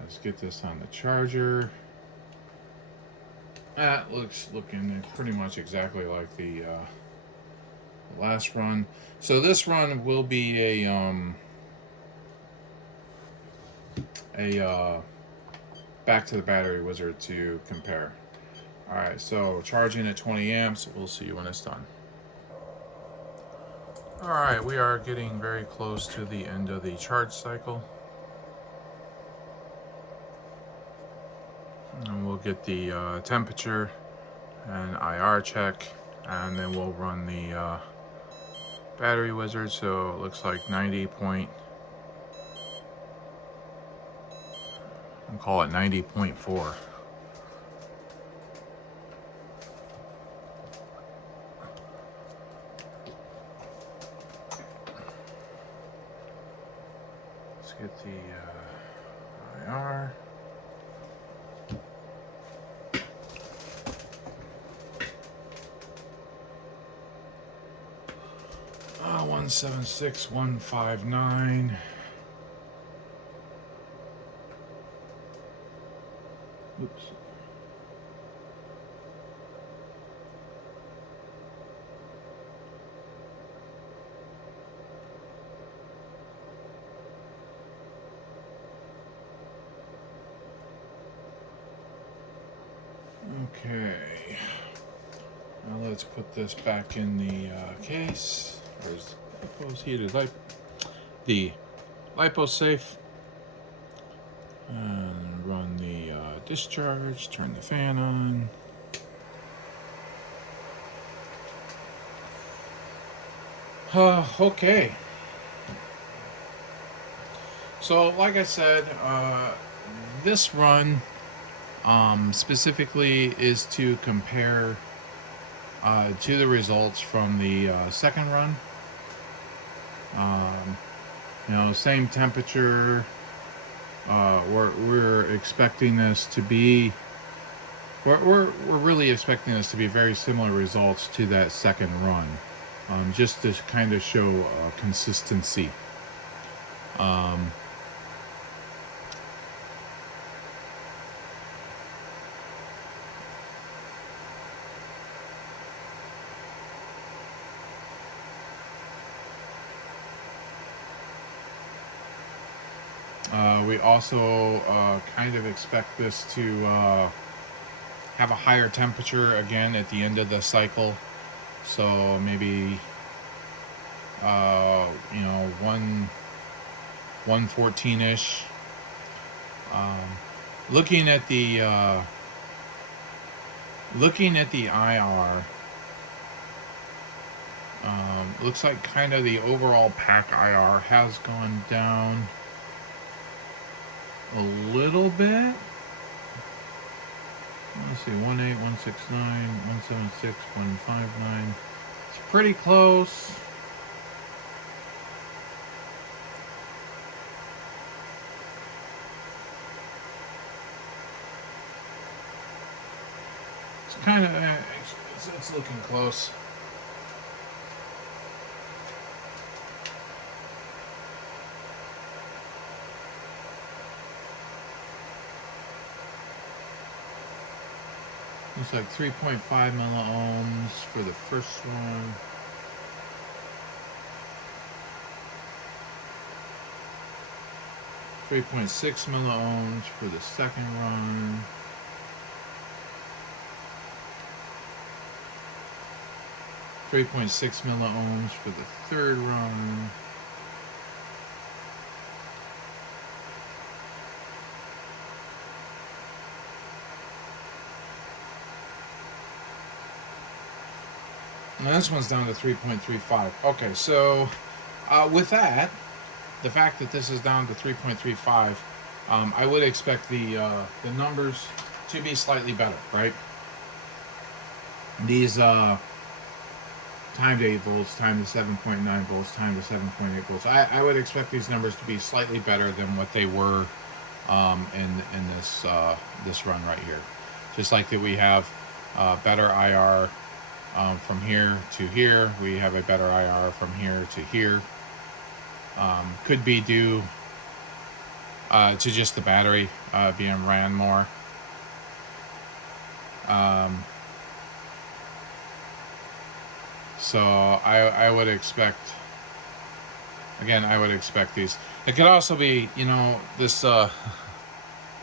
Let's get this on the charger. That looking pretty much exactly like the last run. So this run will be a back to the battery wizard to compare. All right, so charging at 20 amps. We'll see when it's done. All right, we are getting very close to the end of the charge cycle. And we'll get the temperature and IR check, and then we'll run the battery wizard. So it looks like 90 point, I'll call it 90.4. Let's get the IR. 176159. Oops. Okay. Now let's put this back in the case. Where's the LiPo safe, and run the discharge, turn the fan on. Okay. So like I said, this run specifically is to compare to the results from the second run. You know, same temperature. We're expecting this to be. We're really expecting this to be very similar results to that second run, just to kind of show consistency. We also kind of expect this to have a higher temperature again at the end of the cycle. So maybe you know, 114-ish. Looking at the IR, looks like kind of the overall pack IR has gone down a little bit. Let's see, 18, 169, 176, 159. It's pretty close. It's kind of, it's looking close. Looks like 3.5 milliohms for the first one. 3.6 milliohms for the second run. 3.6 milliohms for the third run. And this one's down to 3.35. Okay, so with that, the fact that this is down to 3.35, I would expect the numbers to be slightly better, right? These time to 8 volts, time to 7.9 volts, time to 7.8 volts. I would expect these numbers to be slightly better than what they were in this run right here. Just like that, we have better IR from here to here. We have a better IR from here to here. Could be due to just the battery being ran more. So I would expect, again, I would expect these. It could also be, you know, this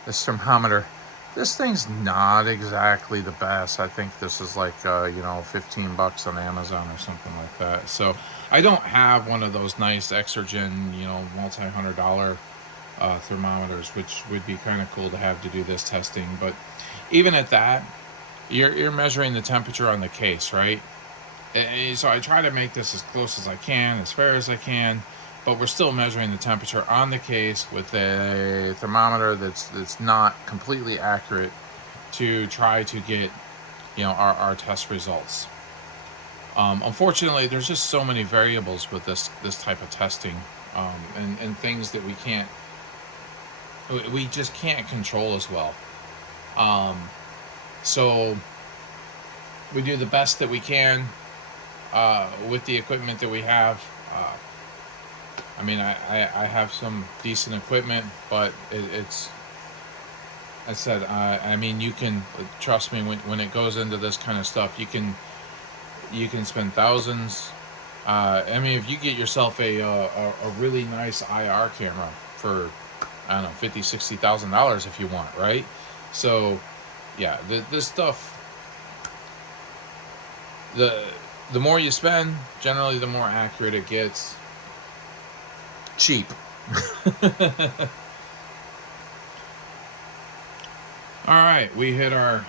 this thermometer. This thing's not exactly the best. I think this is like, you know, $15 on Amazon or something like that. So I don't have one of those nice Exergen, you know, multi-$100 thermometers, which would be kind of cool to have to do this testing. But even at that, you're measuring the temperature on the case, right? And so I try to make this as close as I can, as fair as I can, but we're still measuring the temperature on the case with a thermometer that's not completely accurate to try to get, you know, our test results. Unfortunately, there's just so many variables with this type of testing, and things that we just can't control as well. So we do the best that we can with the equipment that we have. I mean, I have some decent equipment, but it's, I said, I mean, you can trust me when it goes into this kind of stuff, you can spend thousands. I mean, if you get yourself a really nice IR camera for, I don't know, $50,000-$60,000 if you want, right? So yeah, this stuff, the more you spend, generally the more accurate it gets. Cheap. All right, we hit our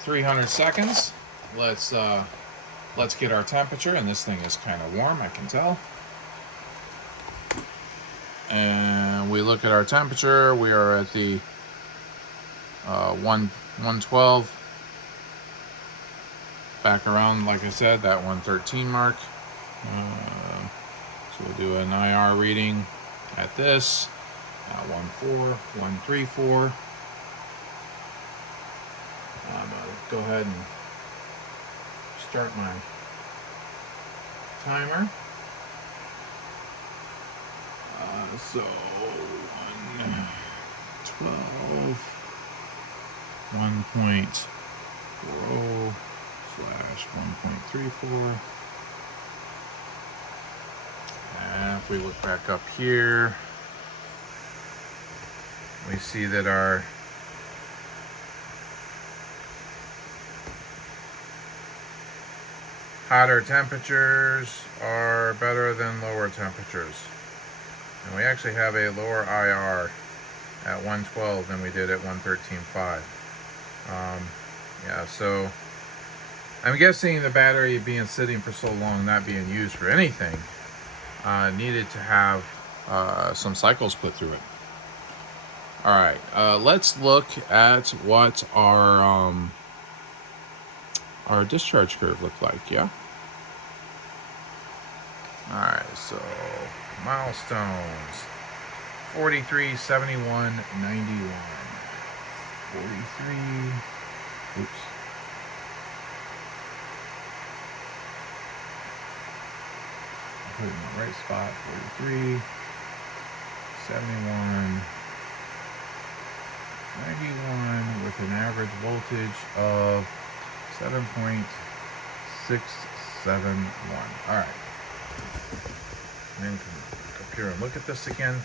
300 seconds. Let's get our temperature, and this thing is kind of warm, I can tell. And we look at our temperature. We are at the 112. Back around, like I said, that 113 mark. So we'll do an IR reading at this. 1.4, 1.34. I'm gonna go ahead and start my timer. So 112, 1.40 slash 1.34. And if we look back up here, we see that our hotter temperatures are better than lower temperatures. And we actually have a lower IR at 112 than we did at 113.5. Yeah, so I'm guessing the battery being sitting for so long, not being used for anything, needed to have some cycles put through it. All right, let's look at what our discharge curve looked like. Yeah. All right, so milestones: 43, 71, 91. 43. Oops. Put it in the right spot. 43, 71, 91 with an average voltage of 7.671. All right. Then come up here and look at this again.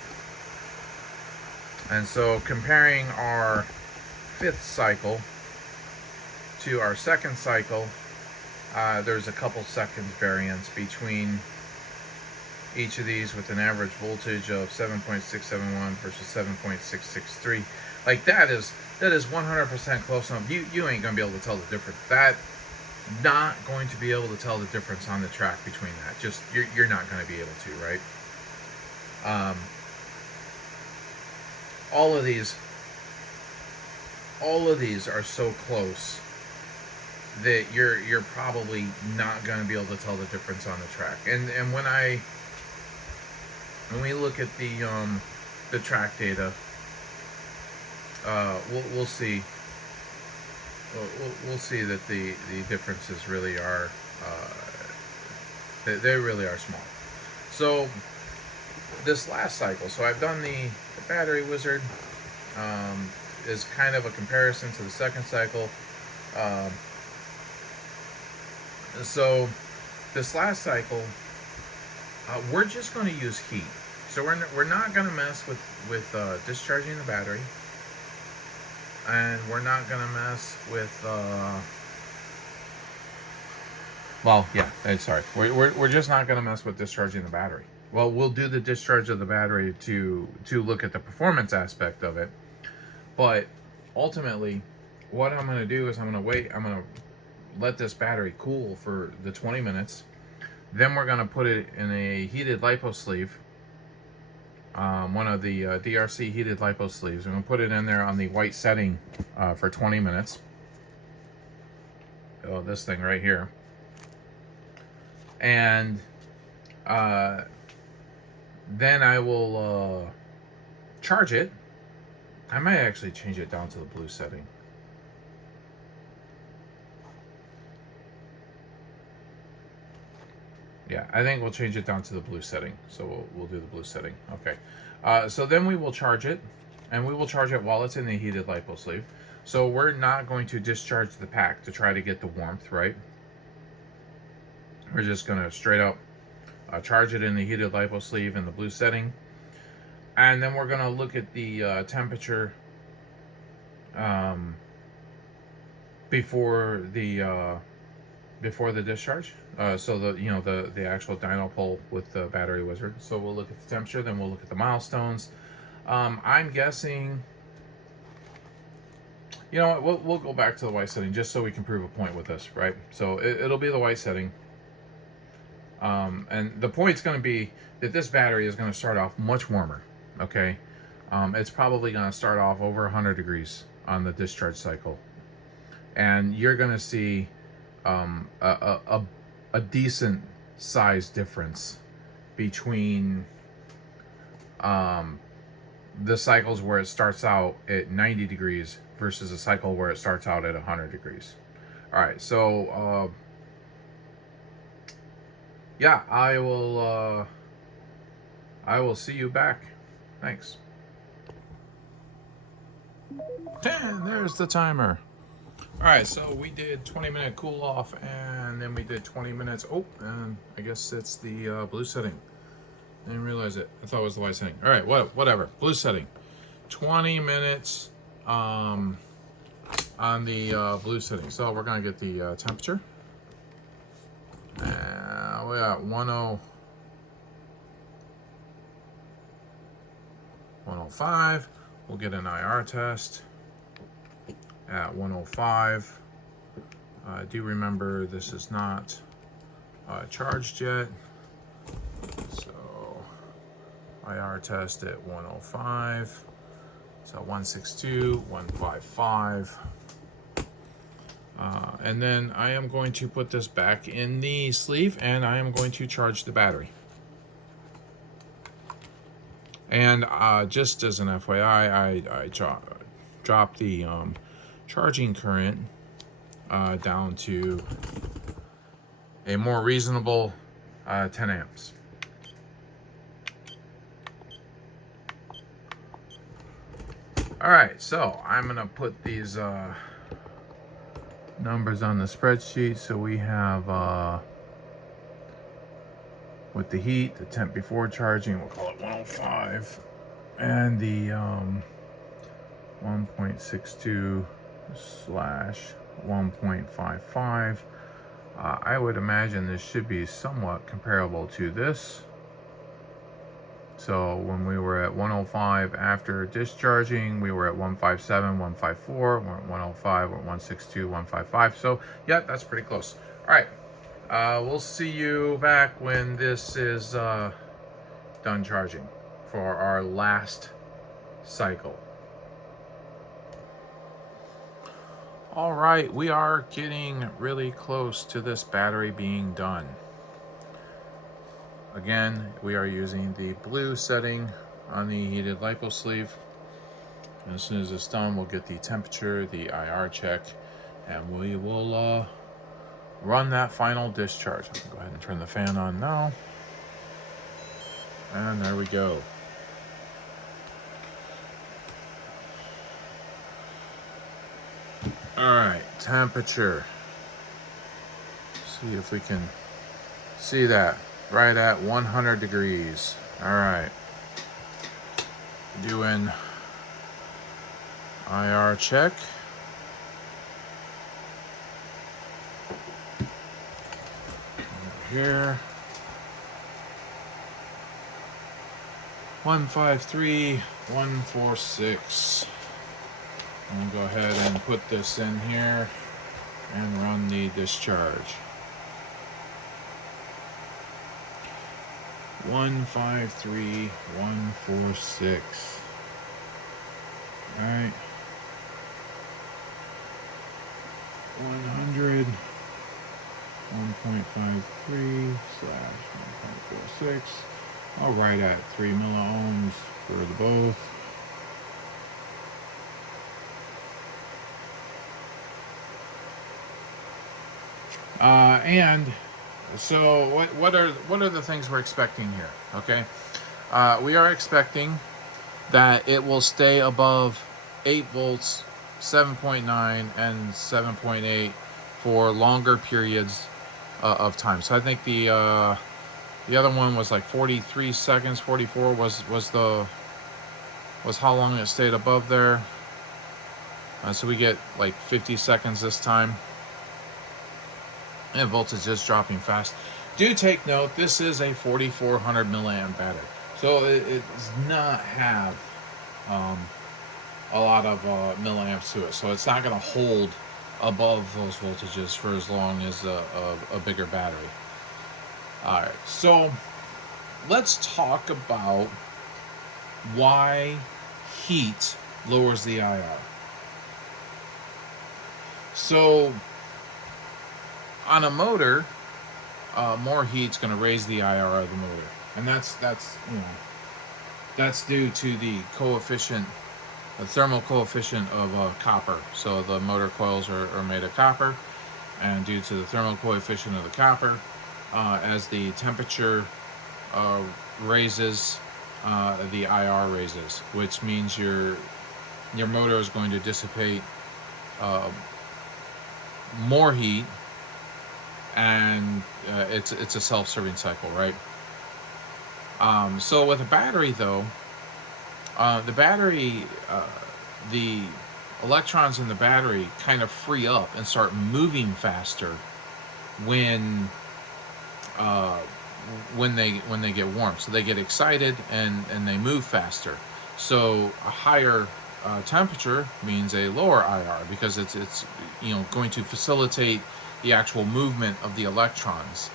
And so comparing our 5th cycle to our 2nd cycle, there's a couple seconds variance between each of these, with an average voltage of 7.671 versus 7.663. Like that is 100% close enough. You ain't gonna be able to tell the difference. That not going to be able to tell the difference on the track between that. Just you're not going to be able to, right? All of these are so close that you're probably not going to be able to tell the difference on the track. And when we look at the track data, we'll see. We'll see that the differences really are they really are small. So this last cycle, so I've done the battery wizard, is kind of a comparison to the 2nd cycle. So this last cycle, we're just going to use heat. So we're not going to mess with discharging the battery. And we're not gonna mess with we're just not gonna mess with discharging the battery. Well, we'll do the discharge of the battery to look at the performance aspect of it, but ultimately what I'm gonna do is I'm gonna let this battery cool for the 20 minutes. Then we're gonna put it in a heated lipo sleeve, one of the DRC heated lipo sleeves. I'm going to put it in there on the white setting for 20 minutes. Oh, this thing right here. And then I will charge it. I might actually change it down to the blue setting. Yeah, I think we'll change it down to the blue setting. So we'll do the blue setting. Okay. So then we will charge it, and we will charge it while it's in the heated lipo sleeve. So we're not going to discharge the pack to try to get the warmth, right? We're just going to straight up charge it in the heated lipo sleeve in the blue setting. And then we're going to look at the temperature before the discharge. So the actual dyno pull with the battery wizard. So we'll look at the temperature, then we'll look at the milestones. I'm guessing, you know what, we'll go back to the white setting just so we can prove a point with this, right? So it'll be the white setting. And the point's going to be that this battery is going to start off much warmer, okay? It's probably going to start off over 100 degrees on the discharge cycle. And you're going to see a decent size difference between the cycles where it starts out at 90 degrees versus a cycle where it starts out at 100 degrees. All right, so yeah, I will see you back. Thanks. And there's the timer. All right, so we did 20-minute cool off, and then we did 20 minutes. Oh, and I guess it's the blue setting. I didn't realize it. I thought it was the white setting. All right, whatever. Blue setting. 20 minutes on the blue setting. So we're gonna get the temperature. We're at 105. We'll get an IR test at 105. Do remember this is not charged yet. So IR test at 105. So 162, 155. And then I am going to put this back in the sleeve, and I am going to charge the battery. And just as an FYI, I dropped the charging current down to a more reasonable 10 amps. All right, so I'm gonna put these numbers on the spreadsheet. So we have with the heat, the temp before charging, we'll call it 105, and the 1.62 slash 1.55. I would imagine this should be somewhat comparable to this. So when we were at 105 after discharging, we were at 157, 154, we're at 105, we're at 162, 155. So yeah, that's pretty close. All right, we'll see you back when this is done charging for our last cycle. All right, we are getting really close to this battery being done. Again, we are using the blue setting on the heated LiPo sleeve. And as soon as it's done, we'll get the temperature, the IR check, and we will run that final discharge. I'll go ahead and turn the fan on now. And there we go. All right, temperature. See if we can see that. Right at 100 degrees. All right. Doing IR check. Over here. 153.146. I'm gonna go ahead and put this in here and run the discharge. 153.146. All right. 100. 1.53 slash 1.46. All right, at 3 milliohms for the both. And so what are the things we're expecting here? Okay, we are expecting that it will stay above 8 volts, 7.9 and 7.8 for longer periods of time. So I think the other one was like 43 seconds. 44 was how long it stayed above there. So we get like 50 seconds this time. And voltage is dropping fast. Do take note, this is a 4400 milliamp battery, so it does not have a lot of milliamps to it, so it's not going to hold above those voltages for as long as a bigger battery. All right, so let's talk about why heat lowers the IR. So on a motor, more heat's going to raise the IR of the motor, and that's due to the coefficient, the thermal coefficient of copper. So the motor coils are made of copper, and due to the thermal coefficient of the copper, as the temperature raises, the IR raises, which means your motor is going to dissipate more heat. And it's a self-serving cycle, right? So with a battery, though, the battery, the electrons in the battery kind of free up and start moving faster when they get warm. So they get excited and they move faster. So a higher temperature means a lower IR, because it's going to facilitate the actual movement of the electrons.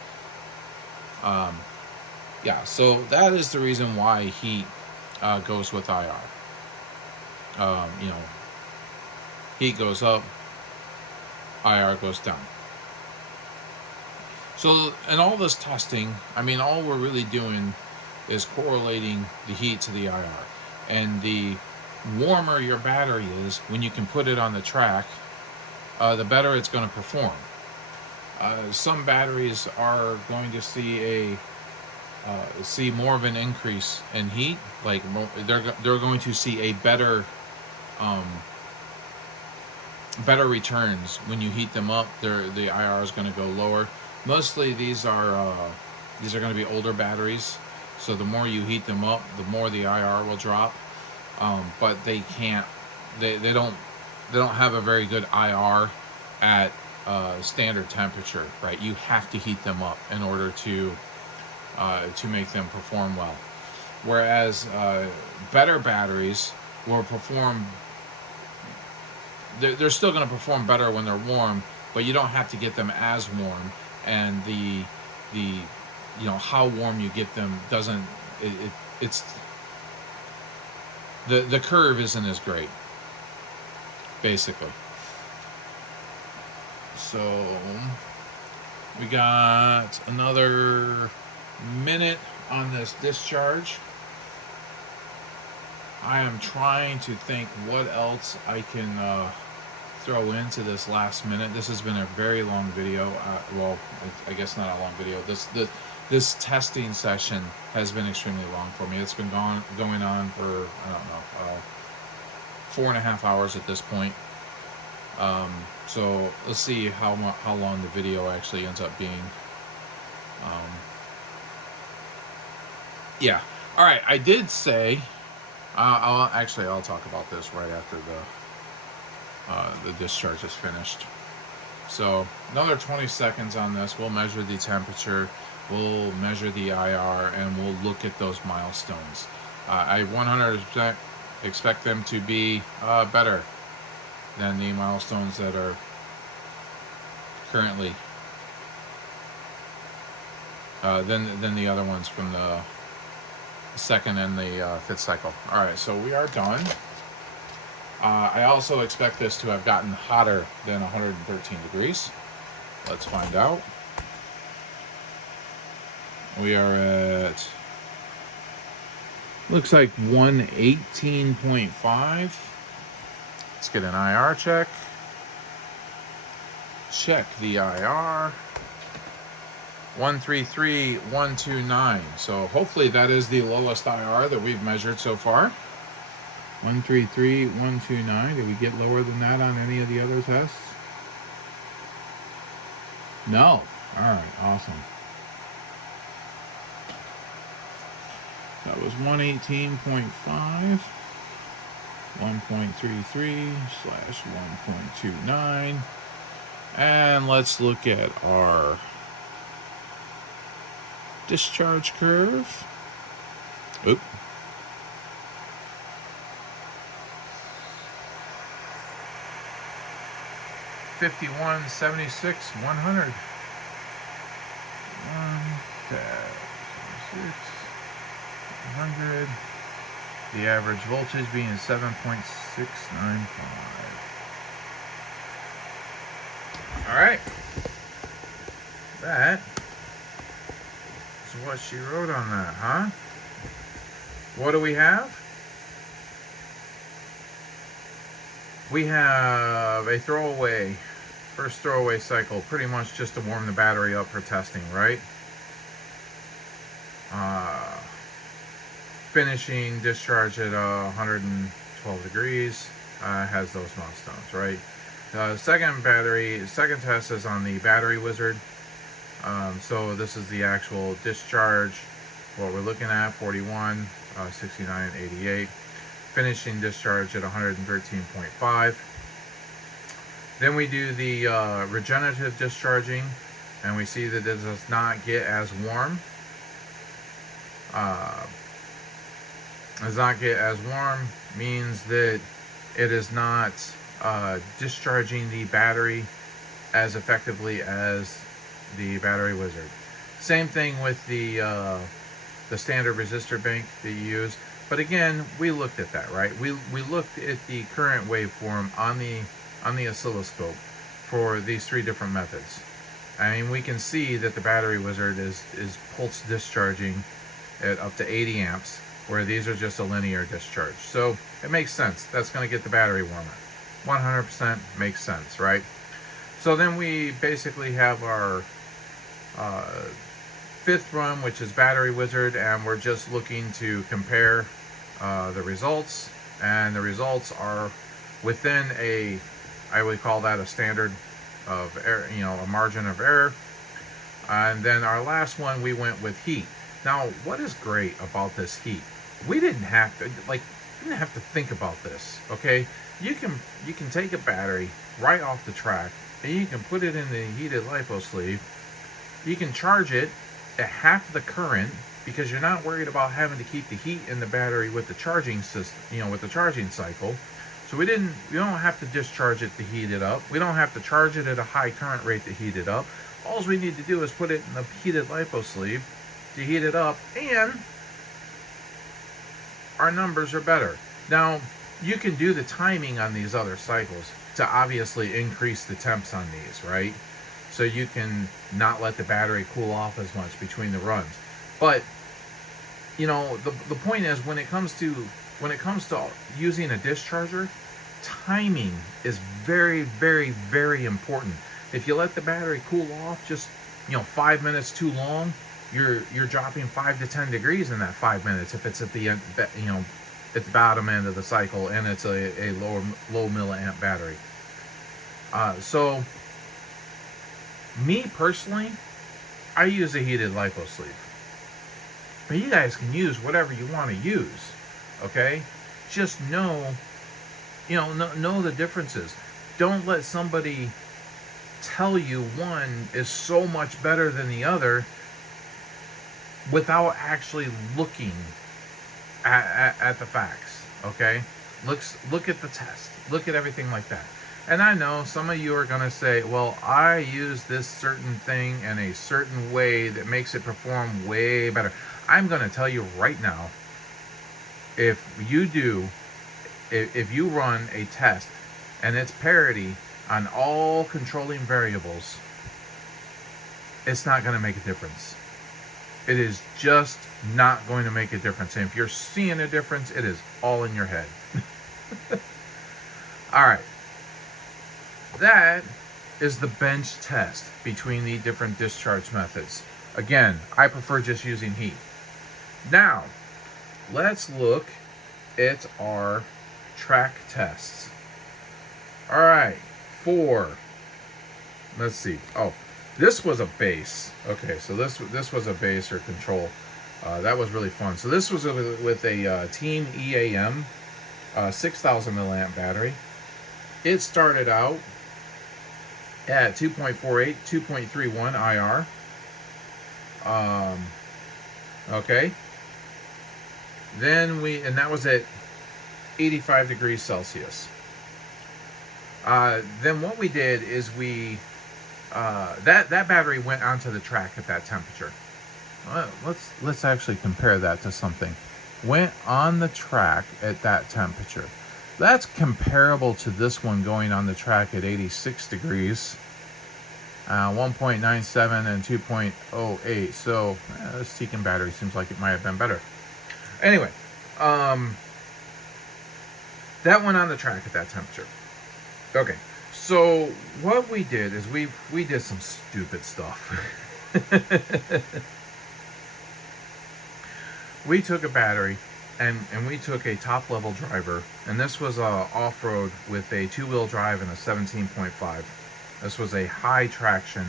So that is the reason why heat goes with IR. Heat goes up, IR goes down. So in all this testing, all we're really doing is correlating the heat to the IR. And the warmer your battery is, when you can put it on the track, the better it's going to perform. Some batteries are going to see more of an increase in heat. Like they're going to see a better better returns when you heat them up. The IR is going to go lower. Mostly these are going to be older batteries, so the more you heat them up, the more the IR will drop. But they can't. They don't have a very good IR at standard temperature, right? You have to heat them up in order to make them perform well. Whereas better batteries will perform. They're still going to perform better when they're warm, but you don't have to get them as warm, and the how warm you get them doesn't it's the curve isn't as great, basically. So we got another minute on this discharge. I am trying to think what else I can throw into this last minute. This has been a very long video. Well, I guess not a long video. This testing session has been extremely long for me. It's been going on for, I don't know, 4.5 hours at this point. So let's see how long the video actually ends up being. Yeah. All right. I did say. I'll talk about this right after the discharge is finished. So another 20 seconds on this. We'll measure the temperature, we'll measure the IR, and we'll look at those milestones. I 100% expect them to be better than the milestones that are currently than the other ones from the second and the fifth cycle. All right, so we are done. I also expect this to have gotten hotter than 113 degrees. Let's find out. We are at, looks like 118.5. Let's get an IR check. Check the IR. 133,129. So hopefully that is the lowest IR that we've measured so far. 133,129. Did we get lower than that on any of the other tests? No. All right, awesome. That was 118.5, 1.33/1.29. And let's look at our discharge curve. Oop. $51, 76, 100. 100. The average voltage being 7.695. All right. That is what she wrote on that, huh? What do we have? We have a throwaway, first throwaway cycle, pretty much just to warm the battery up for testing, right? Finishing discharge at 112 degrees, has those milestones, right? Second test is on the battery wizard. So this is the actual discharge, what we're looking at, 41, 69, and 88. Finishing discharge at 113.5. Then we do the regenerative discharging, and we see that it does not get as warm. Does not get as warm means that it is not discharging the battery as effectively as the battery wizard. Same thing with the standard resistor bank that you use. But again, we looked at that, right? We looked at the current waveform on the oscilloscope for these three different methods. I mean, we can see that the battery wizard is pulse discharging at up to 80 amps, where these are just a linear discharge. So it makes sense. That's going to get the battery warmer. 100% makes sense, right? So then we basically have our fifth run, which is battery wizard, and we're just looking to compare the results, and the results are within a I would call that a standard of error, a margin of error. And then our last one, we went with heat. Now, what is great about this heat? We didn't have to think about this. Okay, you can take a battery right off the track and you can put it in the heated LiPo sleeve. You can charge it at half the current because you're not worried about having to keep the heat in the battery with the charging system, with the charging cycle. So we don't have to discharge it to heat it up. We don't have to charge it at a high current rate to heat it up. All we need to do is put it in the heated LiPo sleeve to heat it up, and our numbers are better. Now, you can do the timing on these other cycles to obviously increase the temps on these, right? So you can not let the battery cool off as much between the runs. But the point is, when it comes to using a discharger, timing is very, very, very important. If you let the battery cool off just 5 minutes too long, you're dropping 5 to 10 degrees in that 5 minutes if it's at the end, at the bottom end of the cycle and it's a low milliamp battery. So me personally, I use a heated LiPo sleeve. But you guys can use whatever you want to use, okay? Just know the differences. Don't let somebody tell you one is so much better than the other without actually looking at the facts, okay? Look at the test. Look at everything like that. And I know some of you are going to say, well, I use this certain thing in a certain way that makes it perform way better. I'm going to tell you right now, if you run a test and it's parity on all controlling variables, it's not going to make a difference. It is just not going to make a difference. And if you're seeing a difference, it is all in your head. All right. That is the bench test between the different discharge methods. Again, I prefer just using heat. Now, let's look at our track tests. All right, let's see. Oh, this was a base. Okay, so this was a base or control. That was really fun. So this was with a Team EAM 6,000 milliamp battery. It started out at 2.48, 2.31 IR. Okay. Then and that was at 85 degrees Celsius. Then what we did is that battery went onto the track at that temperature. Let's actually compare that to something. Went on the track at that temperature. That's comparable to this one going on the track at 86 degrees, 1.97 and 2.08. So this Tecan battery seems like it might have been better. Anyway, that went on the track at that temperature. Okay, so what we did is we did some stupid stuff. We took a battery and we took a top level driver, and this was off-road with a 2-wheel drive and a 17.5. This was a high traction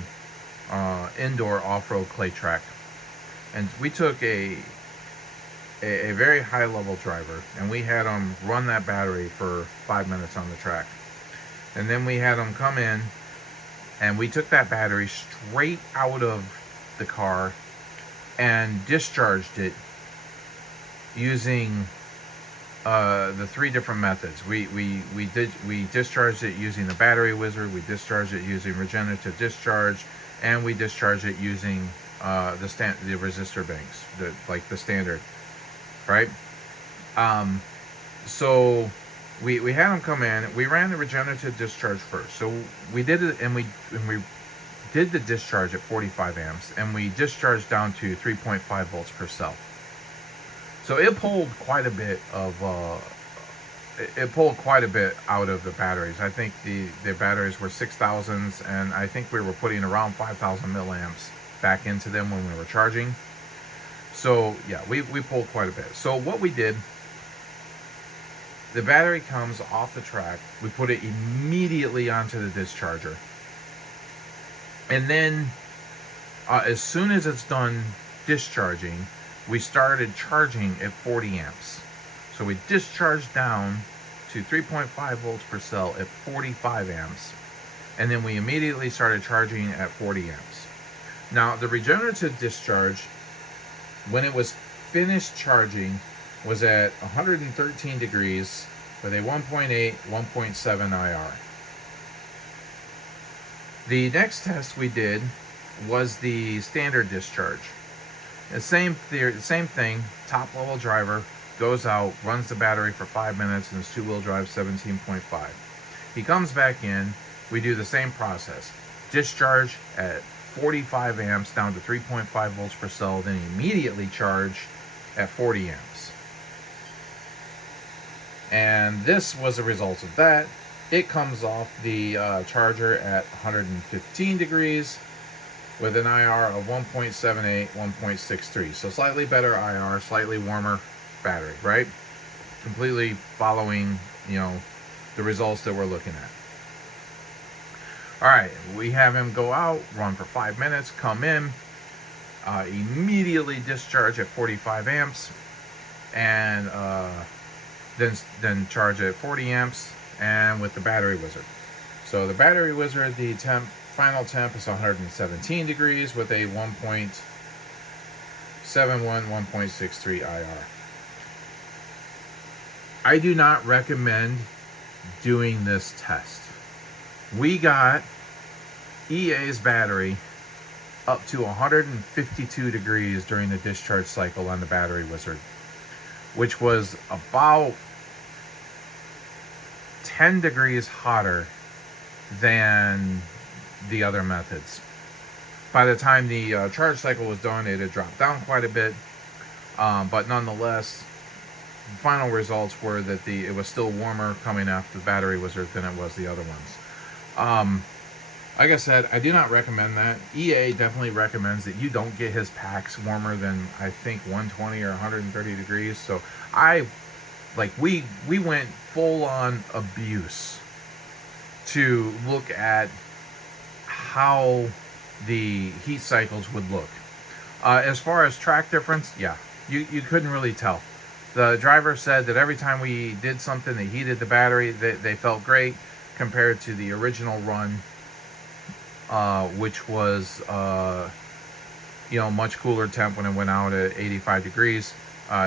indoor off-road clay track, and we took a very high level driver and we had them run that battery for 5 minutes on the track, and then we had them come in and we took that battery straight out of the car and discharged it using the 3 different methods. We discharged it using the battery wizard, we discharged it using regenerative discharge, and we discharged it using the resistor banks, the standard, right? So we had them come in. We ran the regenerative discharge first. So we did it, and we did the discharge at 45 amps, and we discharged down to 3.5 volts per cell. So it pulled quite a bit out of the batteries. I think the batteries were 6,000s, and I think we were putting around 5,000 milliamps back into them when we were charging. So yeah, we pulled quite a bit. So what we did The battery comes off the track. We put it immediately onto the discharger. And then as soon as it's done discharging, we started charging at 40 amps. So we discharged down to 3.5 volts per cell at 45 amps. And then we immediately started charging at 40 amps. Now, the regenerative discharge, when it was finished charging, was at 113 degrees with a 1.8, 1.7 IR. The next test we did was the standard discharge. The same thing, top level driver goes out, runs the battery for 5 minutes, and it's two-wheel drive 17.5. He comes back in, we do the same process. Discharge at 45 amps down to 3.5 volts per cell, then immediately charge at 40 amps. And this was a result of that. It comes off the charger at 115 degrees with an IR of 1.78, 1.63. So slightly better IR, slightly warmer battery, right? Completely following, the results that we're looking at. All right, we have him go out, run for 5 minutes, come in, immediately discharge at 45 amps, and then charge at 40 amps, and with the battery wizard. So the battery wizard, the final temp is 117 degrees with a 1.71, 1.63 IR. I do not recommend doing this test. We got EA's battery up to 152 degrees during the discharge cycle on the battery wizard, which was about 10 degrees hotter than the other methods. By the time the charge cycle was done, it had dropped down quite a bit, but nonetheless, the final results were that it was still warmer coming off the battery wizard than it was the other ones. Like I said, I do not recommend that. EA definitely recommends that you don't get his packs warmer than, I think, 120 or 130 degrees. So we went full on abuse to look at how the heat cycles would look. As far as track difference, yeah, you couldn't really tell. The driver said that every time we did something that heated the battery, they felt great compared to the original run, which was much cooler temp when it went out at 85 degrees.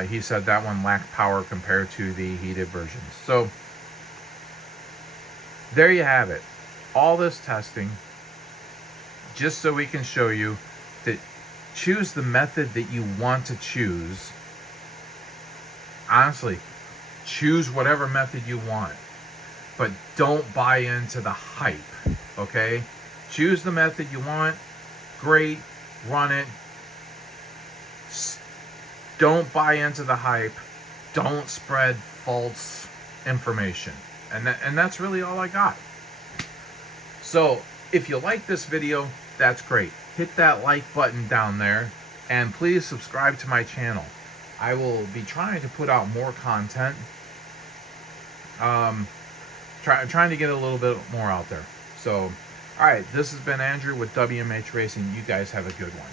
He said that one lacked power compared to the heated versions. So there you have it. All this testing, just so we can show you that choose the method that you want to choose. Honestly, choose whatever method you want, but don't buy into the hype, okay? Choose the method you want, great, run it. Don't buy into the hype. Don't spread false information. And that's really all I got. So, if you like this video, that's great. Hit that like button down there, and please subscribe to my channel. I will be trying to put out more content. Trying to get a little bit more out there. So, all right, this has been Andrew with WMH Racing. You guys have a good one.